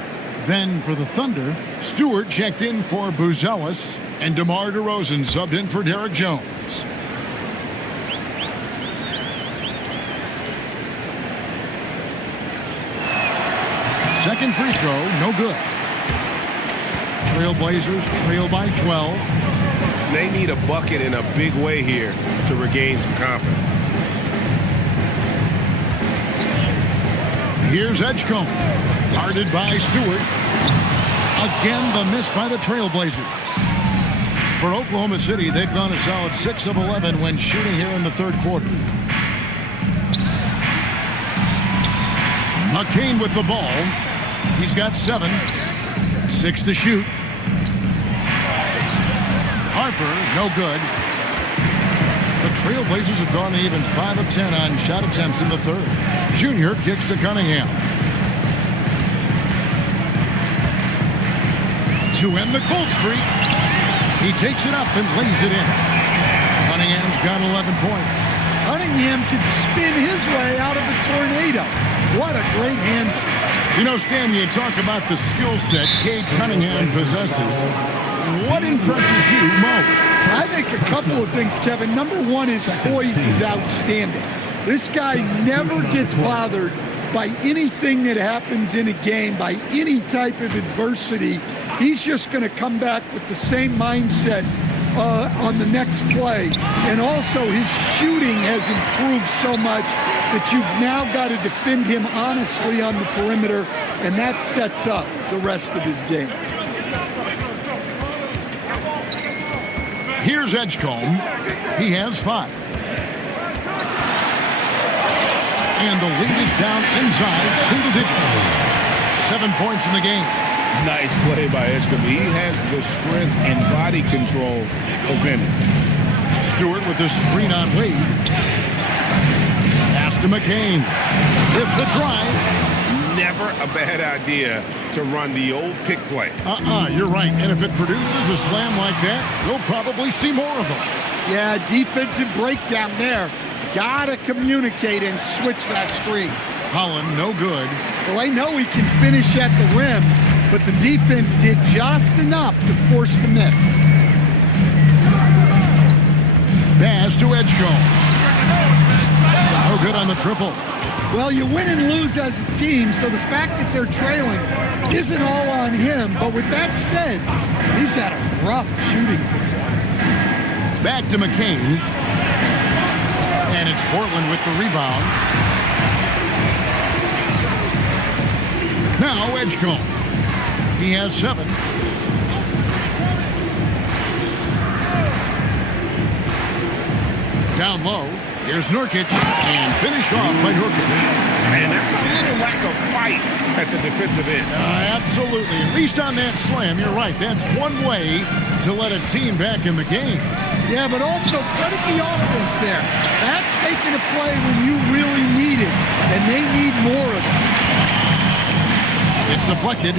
Then for the Thunder, Stewart checked in for Buzelis. And DeMar DeRozan subbed in for Derek Jones. Second free throw, no good. Trailblazers trail by 12. They need a bucket in a big way here to regain some confidence. Here's Edgecombe. Guarded by Stewart. Again, the miss by the Trailblazers. For Oklahoma City, they've gone a solid 6 of 11 when shooting here in the third quarter. McCain with the ball. He's got 7. 6 to shoot. Harper, no good. The Trailblazers have gone even 5 of 10 on shot attempts in the third. Junior kicks to Cunningham. To end the cold streak, he takes it up and lays it in. Cunningham's got 11 points. Cunningham can spin his way out of a tornado. What a great handle. You know, Stan, you talk about the skill set Cade Cunningham possesses. What impresses you most? I think a couple of things, Kevin. Number one, his poise is outstanding. This guy never gets bothered by anything that happens in a game, by any type of adversity. He's just going to come back with the same mindset on the next play. And also, his shooting has improved so much that you've now got to defend him honestly on the perimeter, and that sets up the rest of his game. Here's Edgecombe. He has 5. And the lead is down inside single digits. 7 points in the game. Nice play by Edgecombe. He has the strength and body control to finish. Stewart with the screen on Wade. Pass to McCain. With the drive. Never a bad idea to run the old pick play. You're right. And if it produces a slam like that, you'll probably see more of them. Yeah, defensive breakdown there. Gotta communicate and switch that screen. Holland, no good. Well, I know he can finish at the rim, but the defense did just enough to force the miss. Pass to Edgecombe. No good on the triple. Well, you win and lose as a team, so the fact that they're trailing isn't all on him. But with that said, he's had a rough shooting performance. Back to McCain. And it's Portland with the rebound. Now Edgecombe. He has 7. Down low. Here's Nurkic, and finished off by Nurkic. And that's a little lack of fight at the defensive end. Absolutely. At least on that slam, you're right. That's one way to let a team back in the game. Yeah, but also credit the offense there. That's making a play when you really need it, and they need more of it. It's deflected.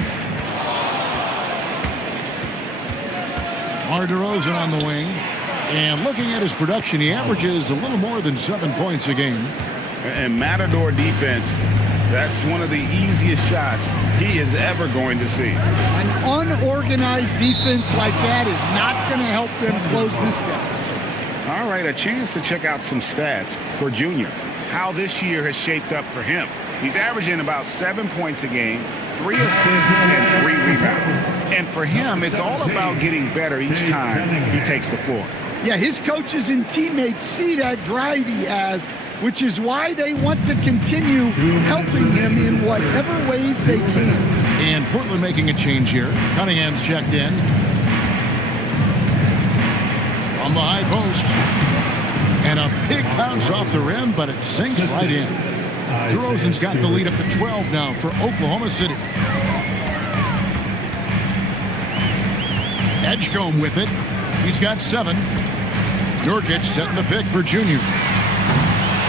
DeMar DeRozan on the wing. And looking at his production, he averages a little more than 7 points a game. And Matador defense, that's one of the easiest shots he is ever going to see. An unorganized defense like that is not going to help them close this deficit. All right, a chance to check out some stats for Junior. How this year has shaped up for him. He's averaging about 7 points a game, 3 assists and 3 rebounds. And for him, it's all about getting better each time he takes the floor. Yeah, his coaches and teammates see that drive he has, which is why they want to continue helping him in whatever ways they can. And Portland making a change here. Cunningham's checked in. From the high post. And a big bounce off the rim, but it sinks right in. DeRozan's got the lead up to 12 now for Oklahoma City. Edgecombe with it. He's got 7. Nurkic setting the pick for Junior.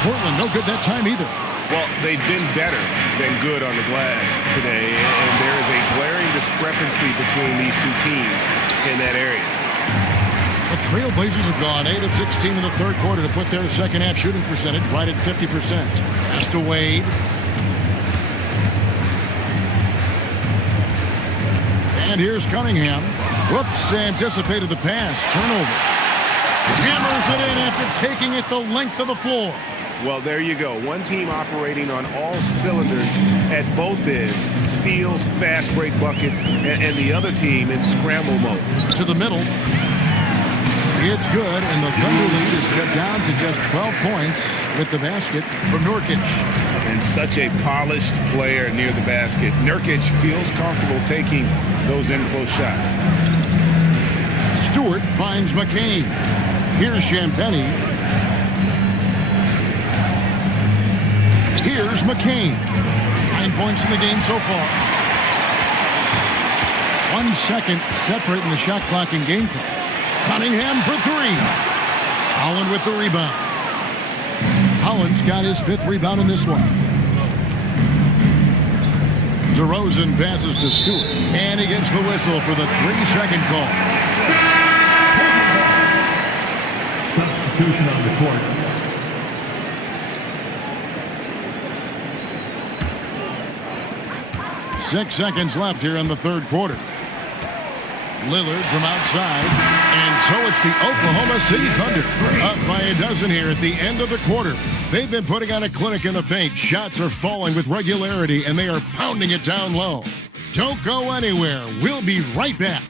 Portland no good that time either. Well, they've been better than good on the glass today, and there is a glaring discrepancy between these two teams in that area. The Trailblazers have gone 8 of 16 in the third quarter to put their second half shooting percentage right at 50%. Pass to Wade. And here's Cunningham. Whoops, anticipated the pass. Turnover. Hammers it in after taking it the length of the floor. Well, there you go. One team operating on all cylinders at both ends. Steals, fast break buckets, and the other team in scramble mode. To the middle. It's good, and the Thunder lead is cut down to just 12 points with the basket from Nurkic. And such a polished player near the basket. Nurkic feels comfortable taking those in-close shots. Stewart finds McCain. Here's Champagny. Here's McCain. 9 points in the game so far. 1 second separating the shot clock and game clock. Cunningham for 3. Holland with the rebound. Holland's got his 5th rebound in this one. DeRozan passes to Stewart. And he gets the whistle for the 3-second call. Substitution on the court. Six seconds left here in the third quarter. Lillard from outside. And so it's the Oklahoma City Thunder up by a dozen here at the end of the quarter. They've been putting on a clinic in the paint. Shots are falling with regularity, and they are pounding it down low. Don't go anywhere. We'll be right back.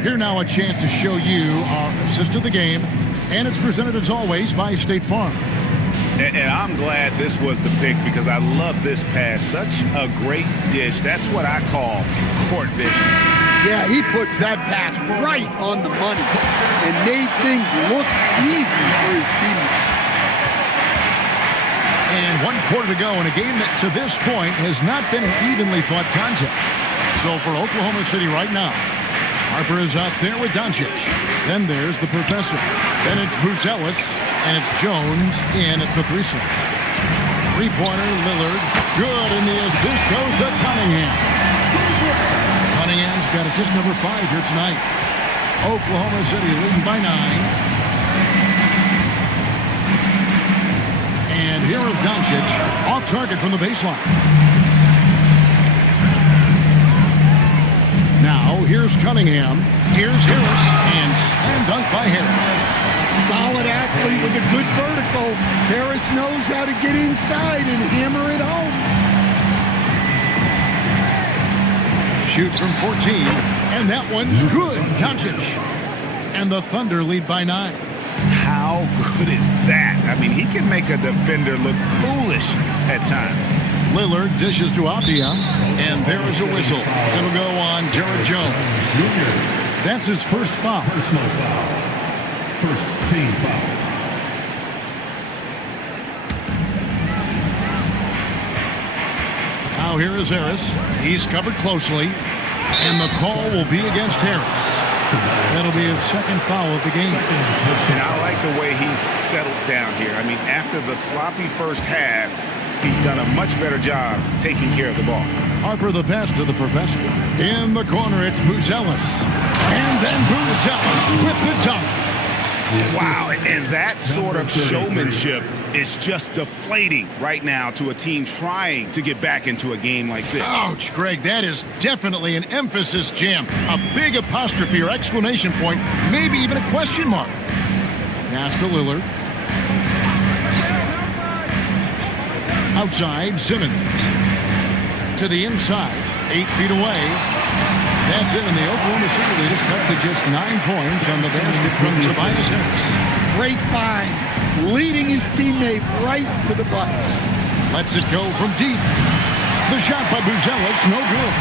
Here now a chance to show you our assist of the game, and it's presented as always by State Farm. And I'm glad this was the pick because I love this pass. Such a great dish. That's what I call court vision. Yeah, he puts that pass right on the money and made things look easy for his teammates. And 1 quarter to go in a game that to this point has not been an evenly fought contest. So for Oklahoma City right now, Harper is out there with Doncic. Then there's the professor. Then it's Buzelis, and it's Jones in at the 3-slot. 3-pointer, Lillard. Good, and the assist goes to Cunningham. Cunningham's got assist number 5 here tonight. Oklahoma City leading by 9. And here is Doncic, off target from the baseline. Now, here's Cunningham. Here's Harris, and slam dunk by Harris. Solid athlete with a good vertical. Harris knows how to get inside and hammer it home. Shoots from 14, and that one's good. Doncic. And the Thunder lead by 9. How good is that? I mean, he can make a defender look foolish at times. Lillard dishes to Apia, and there is a whistle. It'll go on Jared Jones. That's his first foul. Personal foul. First team foul. Now here is Harris. He's covered closely, and the call will be against Harris. That'll be his second foul of the game. And I like the way he's settled down here. I mean, after the sloppy first half, he's done a much better job taking care of the ball. Harper the pass to the professor. In the corner, it's Buzelis. And then Buzelis with the dunk. Wow, and that sort of showmanship is just deflating right now to a team trying to get back into a game like this. Ouch, Greg, that is definitely an emphasis jam. A big apostrophe or exclamation point, maybe even a question mark. Pass to Lillard. Outside, Simmons. To the inside, 8 feet away. That's it, and the Oklahoma City leaders cut to just 9 points on the basket from Tobias Harris. Great find, leading his teammate right to the bucket. Lets it go from deep. The shot by Buzelis, no good.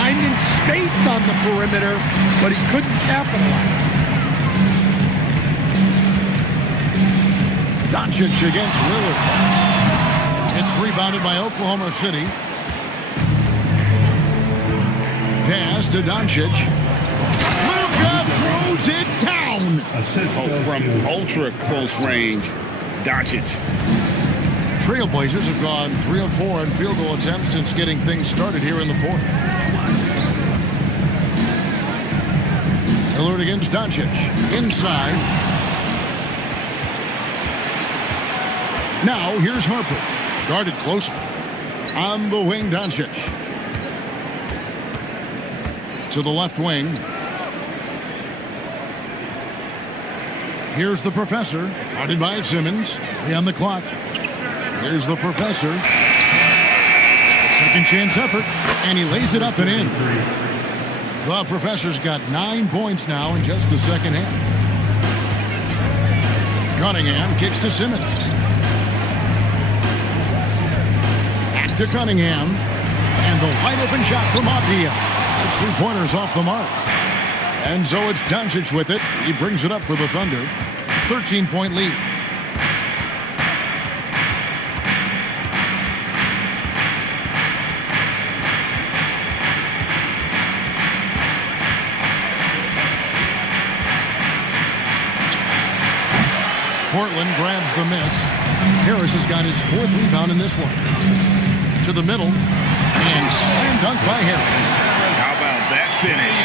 Finding space on the perimeter, but he couldn't capitalize. Doncic against Lillard. It's rebounded by Oklahoma City. Pass to Doncic. Luka throws it down. From ultra close range, Doncic. Trailblazers have gone 3 of 4 in field goal attempts since getting things started here in the fourth. Lillard against Doncic. Inside. Now here's Harper. Guarded closely. On the wing, Doncic. To the left wing. Here's the professor. Guarded by Simmons. 3 on the clock. Here's the professor. Second chance effort. And he lays it up and in. The professor's got 9 points now in just the second half. Cunningham kicks to Simmons. Back to Cunningham. And the wide open shot from Abdia. It's 3-pointers off the mark. And so it's Doncic with it. He brings it up for the Thunder. 13-point lead. Portland grabs the miss. Harris has got his 4th rebound in this one. To the middle. And slam dunk by Harris. How about that finish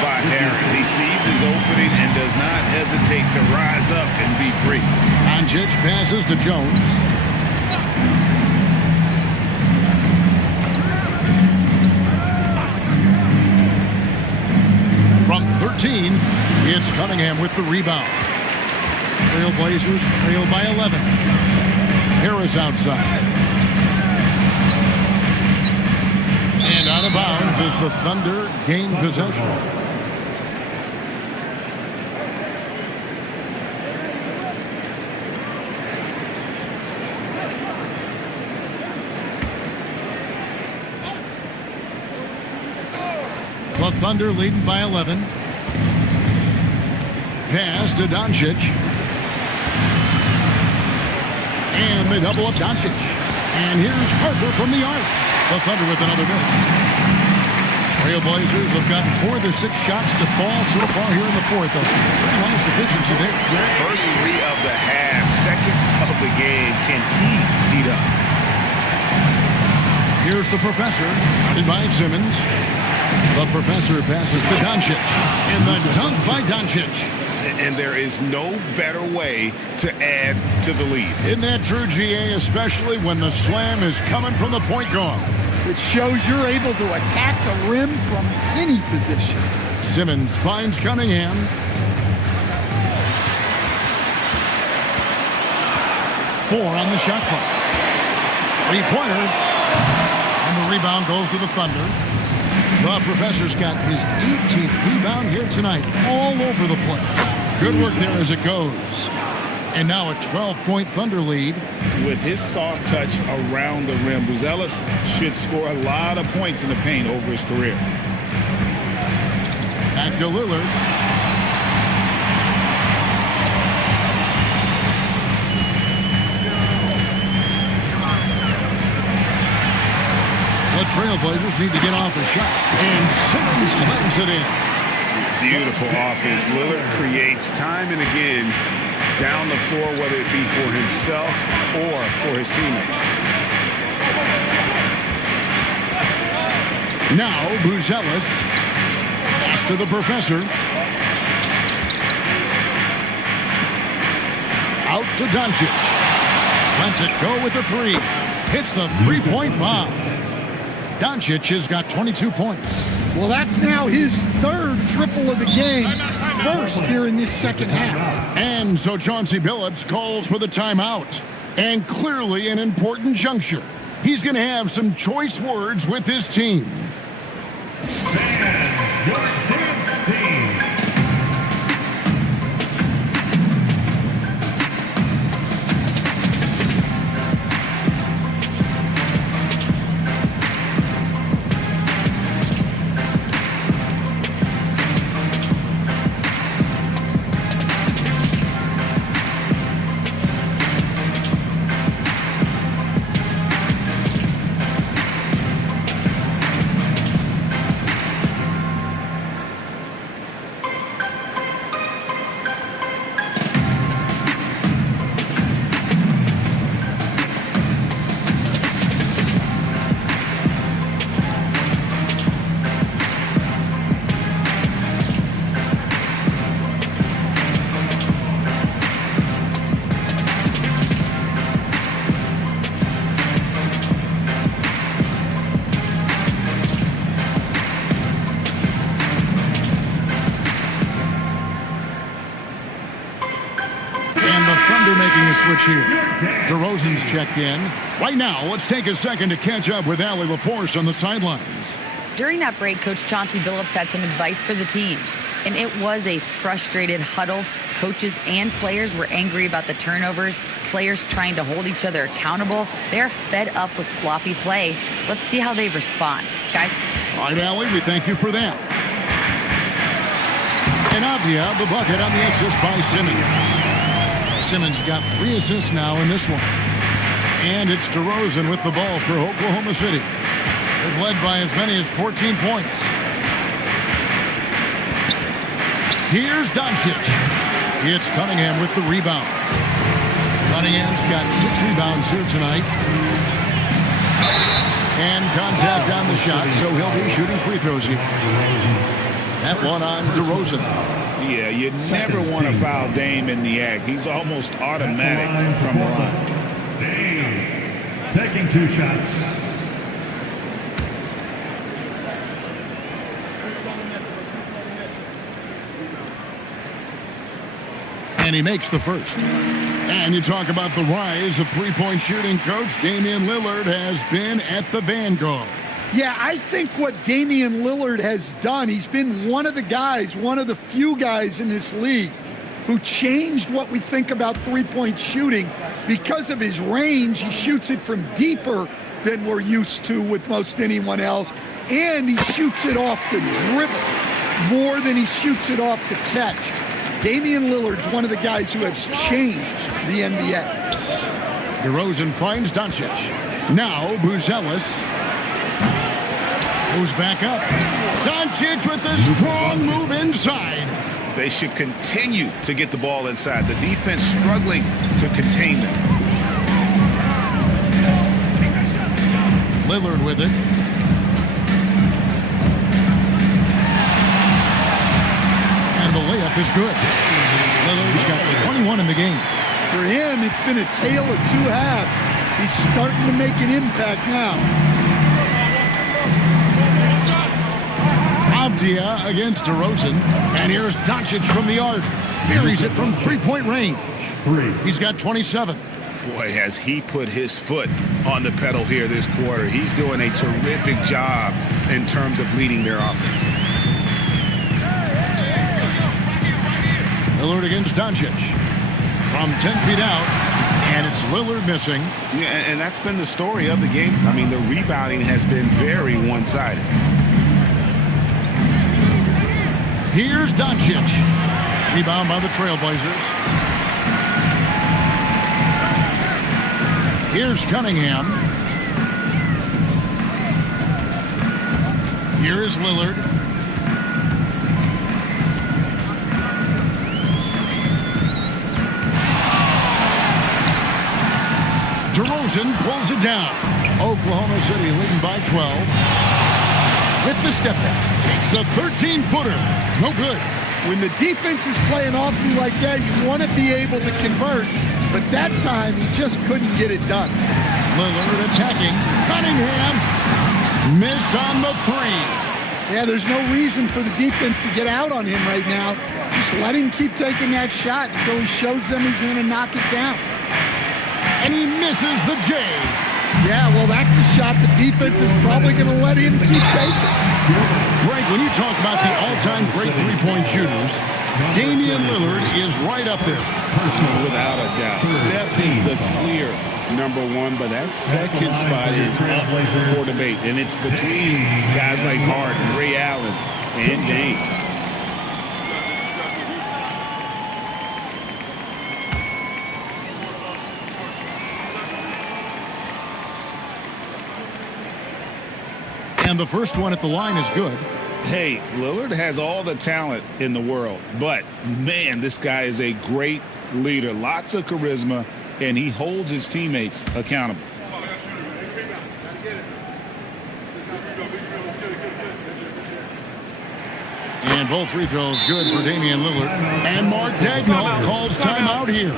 by Harris? He sees his opening and does not hesitate to rise up and be free. Doncic passes to Jones. From 13, it's Cunningham with the rebound. Trailblazers trail by 11. Harris outside. And out of bounds as the Thunder gain possession. The Thunder leading by 11. Pass to Doncic. And they double up Doncic. And here's Harper from the arc. The Thunder with another miss. Trailblazers have gotten 4 of their 6 shots to fall so far here in the fourth. A pretty nice efficiency there. First 3 of the half, second of the game. Can he heat up? Here's the professor, guarded by Simmons. The professor passes to Doncic. And the dunk by Doncic. And there is no better way to add to the lead. Isn't that true, GA, especially when the slam is coming from the point guard? It shows you're able to attack the rim from any position. Simmons finds Cunningham. Four on the shot clock. 3-pointer. And the rebound goes to the Thunder. The professor's got his 18th rebound here tonight, all over the place. Good work there as it goes. And now a 12-point Thunder lead. With his soft touch around the rim, Buzelis should score a lot of points in the paint over his career. Back to Lillard. The Trailblazers need to get off a shot. And Simmons slams it in. Beautiful offense. Lillard creates time and again down the floor, whether it be for himself or for his teammates. Now Buzelis. Pass to the professor. Out to Doncic. Lets it go with the three. Hits the three-point bomb. Doncic has got 22 points. Well, that's now his third triple of the game. First here in this second half. And so Chauncey Billups calls for the timeout. And clearly an important juncture. He's going to have some choice words with his team. Fans, your dance team. Switch here. DeRozan's checked in. Right now, let's take a second to catch up with Allie LaForce on the sidelines. During that break, Coach Chauncey Billups had some advice for the team. And it was a frustrated huddle. Coaches and players were angry about the turnovers. Players trying to hold each other accountable. They're fed up with sloppy play. Let's see how they respond. Guys? All right, Allie, we thank you for that. And Avdia, the bucket on the assist by Simmons. Simmons got 3 assists now in this one. And it's DeRozan with the ball for Oklahoma City. They've led by as many as 14 points. Here's Doncic. It's Cunningham with the rebound. Cunningham's got 6 rebounds here tonight. And contact on the shot, so he'll be shooting free throws here. That one on DeRozan. Yeah, you never want to foul Dame in the act. He's almost automatic from the line. Dame taking 2 shots. And he makes the first. And you talk about the rise of three-point shooting, Coach. Damian Lillard has been at the vanguard. Yeah, I think what Damian Lillard has done, he's been one of the guys, one of the few guys in this league who changed what we think about three-point shooting. Because of his range, he shoots it from deeper than we're used to with most anyone else. And he shoots it off the dribble more than he shoots it off the catch. Damian Lillard's one of the guys who has changed the NBA. DeRozan finds Doncic. Now Buzelis moves back up. Doncic with a strong move inside. They should continue to get the ball inside. The defense struggling to contain them. Lillard with it. And the layup is good. Lillard's got 21 in the game. For him, it's been a tale of 2 halves. He's starting to make an impact now. Avdia against DeRozan. And here's Doncic from the arc. Buries it from three-point range. He's got 27. Boy, has he put his foot on the pedal here this quarter. He's doing a terrific job in terms of leading their offense. Lillard against Doncic. From 10 feet out, and it's Lillard missing. Yeah, and that's been the story of the game. I mean, the rebounding has been very one-sided. Here's Doncic. Rebound by the Trailblazers. Here's Cunningham. Here is Lillard. DeRozan pulls it down. Oklahoma City leading by 12. With the step back. Takes the 13-footer. No good. When the defense is playing off you like that, you want to be able to convert. But that time, he just couldn't get it done. Lillard attacking. Cunningham missed on the three. Yeah, there's no reason for the defense to get out on him right now. Just let him keep taking that shot until he shows them he's going to knock it down. And he misses the J. Yeah, well, that's a shot the defense is probably going to let him keep taking. Greg, when you talk about the all-time great three-point shooters, Damian Lillard is right up there. Without a doubt. Steph is the clear number one, but that second spot is up for debate. And it's between guys like Harden, Ray Allen, and Dame. And the first one at the line is good. Hey, Lillard has all the talent in the world, but man, this guy is a great leader. Lots of charisma, and he holds his teammates accountable. And both free throws good for Damian Lillard. And Mark Dagnall calls timeout here.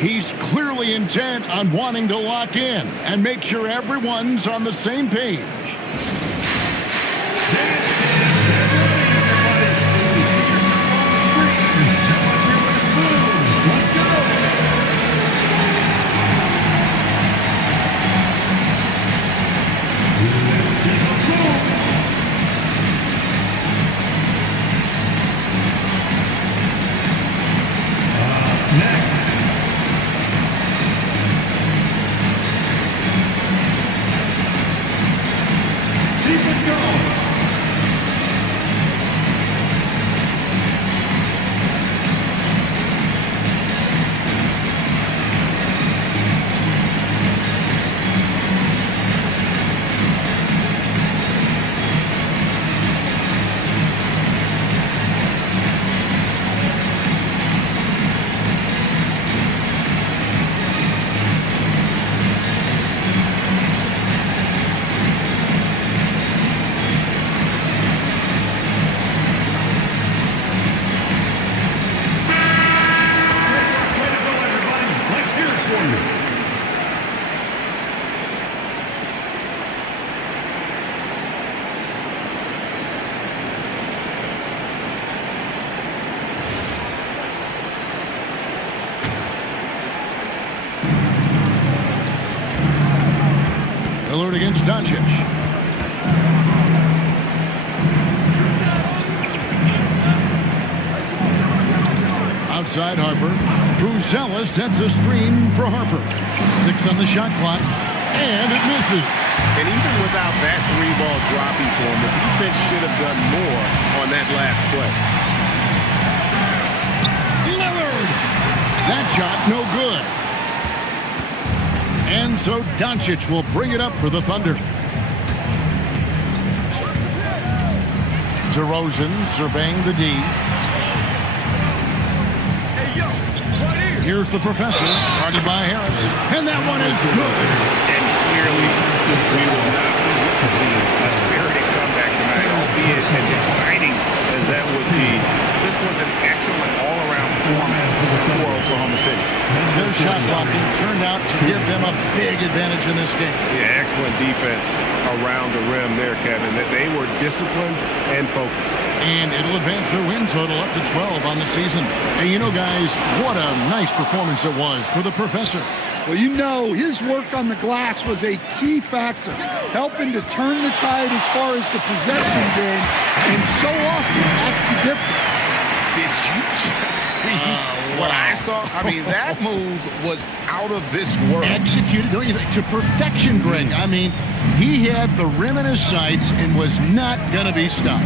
He's clearly intent on wanting to lock in and make sure everyone's on the same page. Lillard against Doncic. Outside Harper. Buzella sets a screen for Harper. 6 on the shot clock. And it misses. And even without that three-ball dropping for him, the defense should have done more on that last play. Lillard! That shot no good. And so Doncic will bring it up for the Thunder. DeRozan surveying the D. Here's the professor, guarded by Harris. And that one is good. And clearly, we will not be witnessing a spirited comeback tonight, albeit as exciting as that would be. This was an excellent all-around performance for Oklahoma City. Their shot blocking turned out to give them a big advantage in this game. Yeah, excellent defense around the rim there, Kevin. They were disciplined and focused. And it'll advance their win total up to 12 on the season. And you know, guys, what a nice performance it was for the professor. Well, you know, his work on the glass was a key factor, helping to turn the tide as far as the possession game. And so often, that's the difference. Did you just see what I saw? I mean, that move was out of this world. Executed, don't you think, to perfection, Greg. I mean, he had the rim in his sights and was not going to be stopped.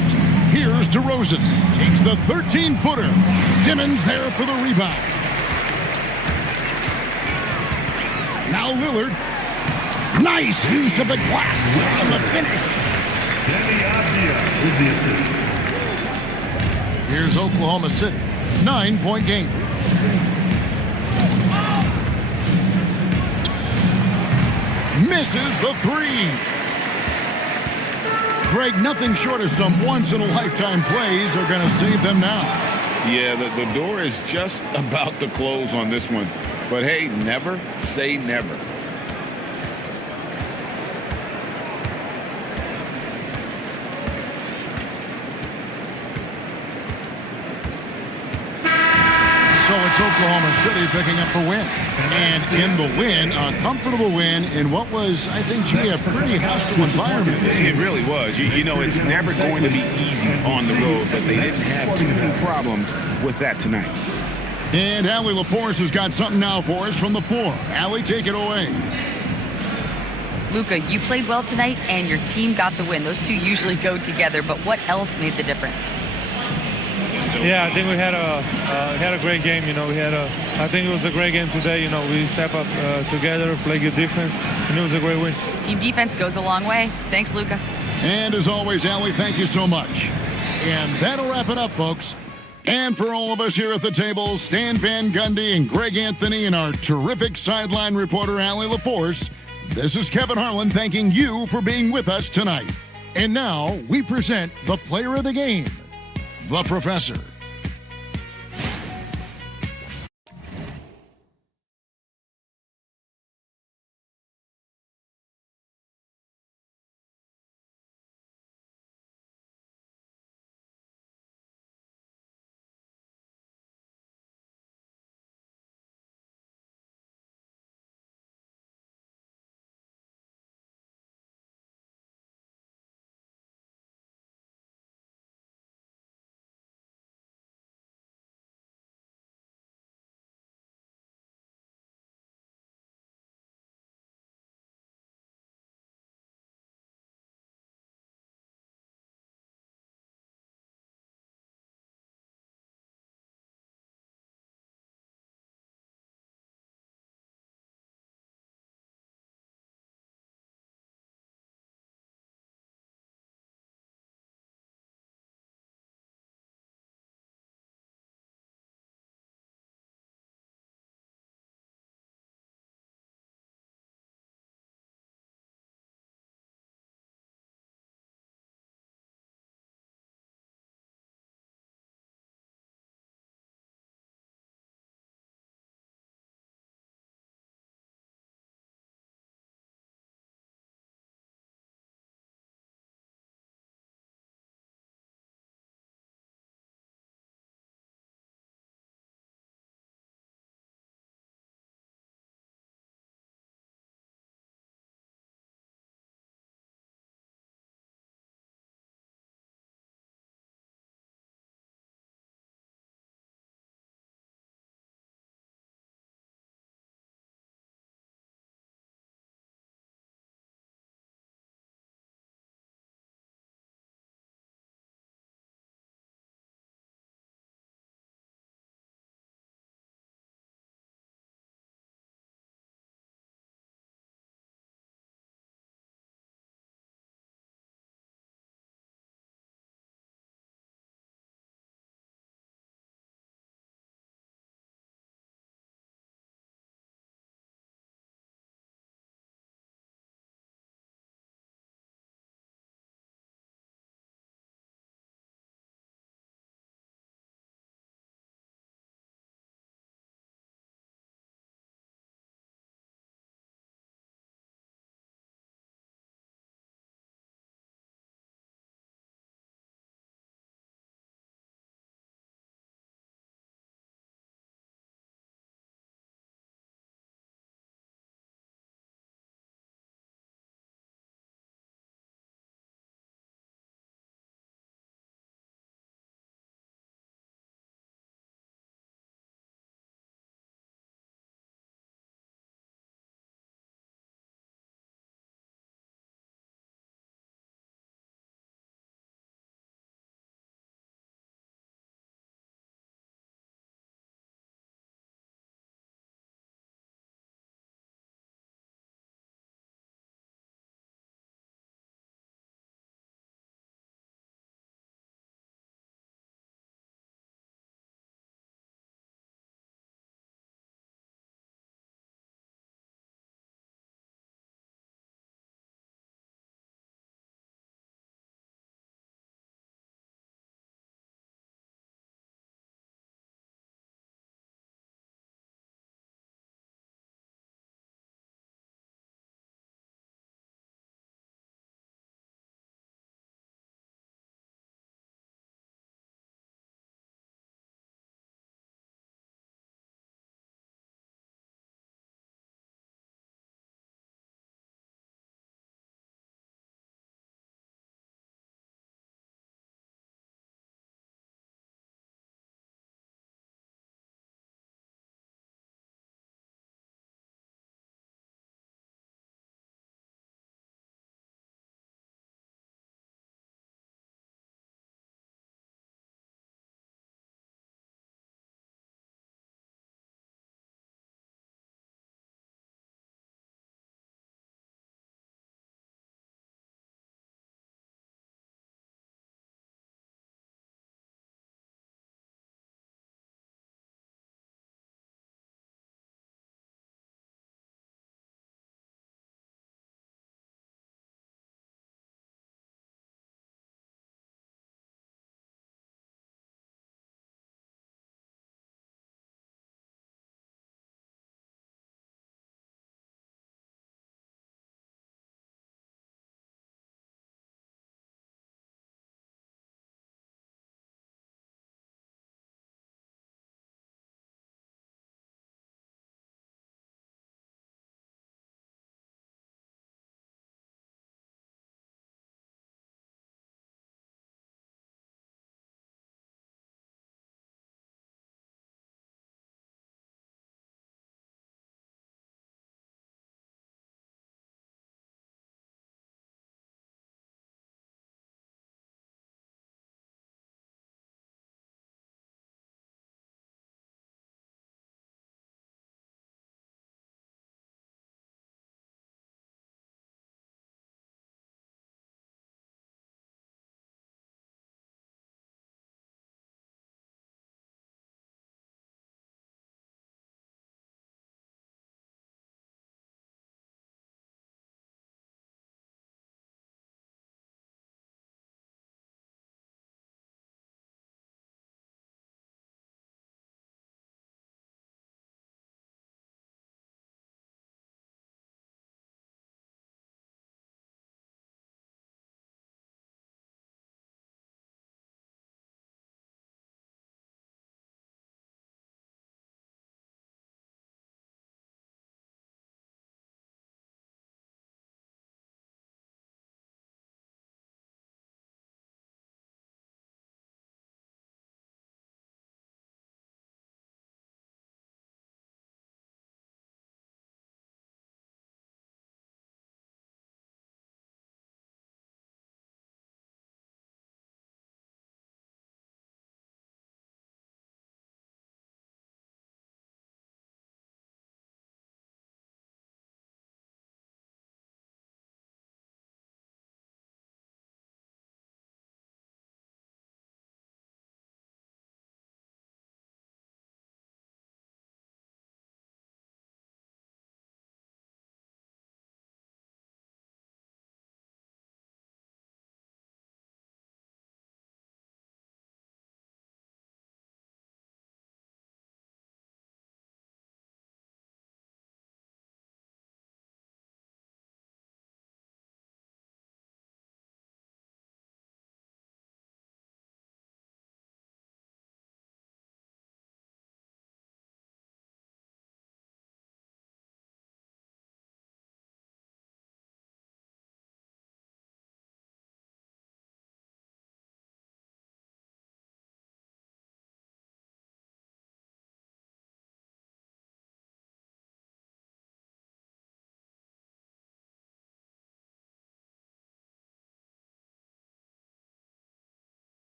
Here's DeRozan. Takes the 13-footer. Simmons there for the rebound. Now Lillard. Nice use of the glass on the finish. Here's Oklahoma City. 9-point game. Misses the three. Greg, nothing short of some once-in-a-lifetime plays are going to save them now. Yeah, the door is just about to close on this one. But hey, never say never. So it's Oklahoma City picking up the win. And in the win, a comfortable win in what was, I think, Jimmy, a pretty hostile environment. It really was. You know, it's never going to be easy on the road, but they didn't have too many problems with that tonight. And Allie LaForce has got something now for us from the floor. Allie, take it away. Luka, you played well tonight, and your team got the win. Those two usually go together, but what else made the difference? Yeah, I think we had a great game. I think it was a great game today. We step up together, play good defense, and it was a great win. Team defense goes a long way. Thanks, Luka. And as always, Allie, thank you so much. And that'll wrap it up, folks. And for all of us here at the table, Stan Van Gundy and Greg Anthony and our terrific sideline reporter, Allie LaForce, this is Kevin Harlan thanking you for being with us tonight. And now we present the player of the game, the Professor.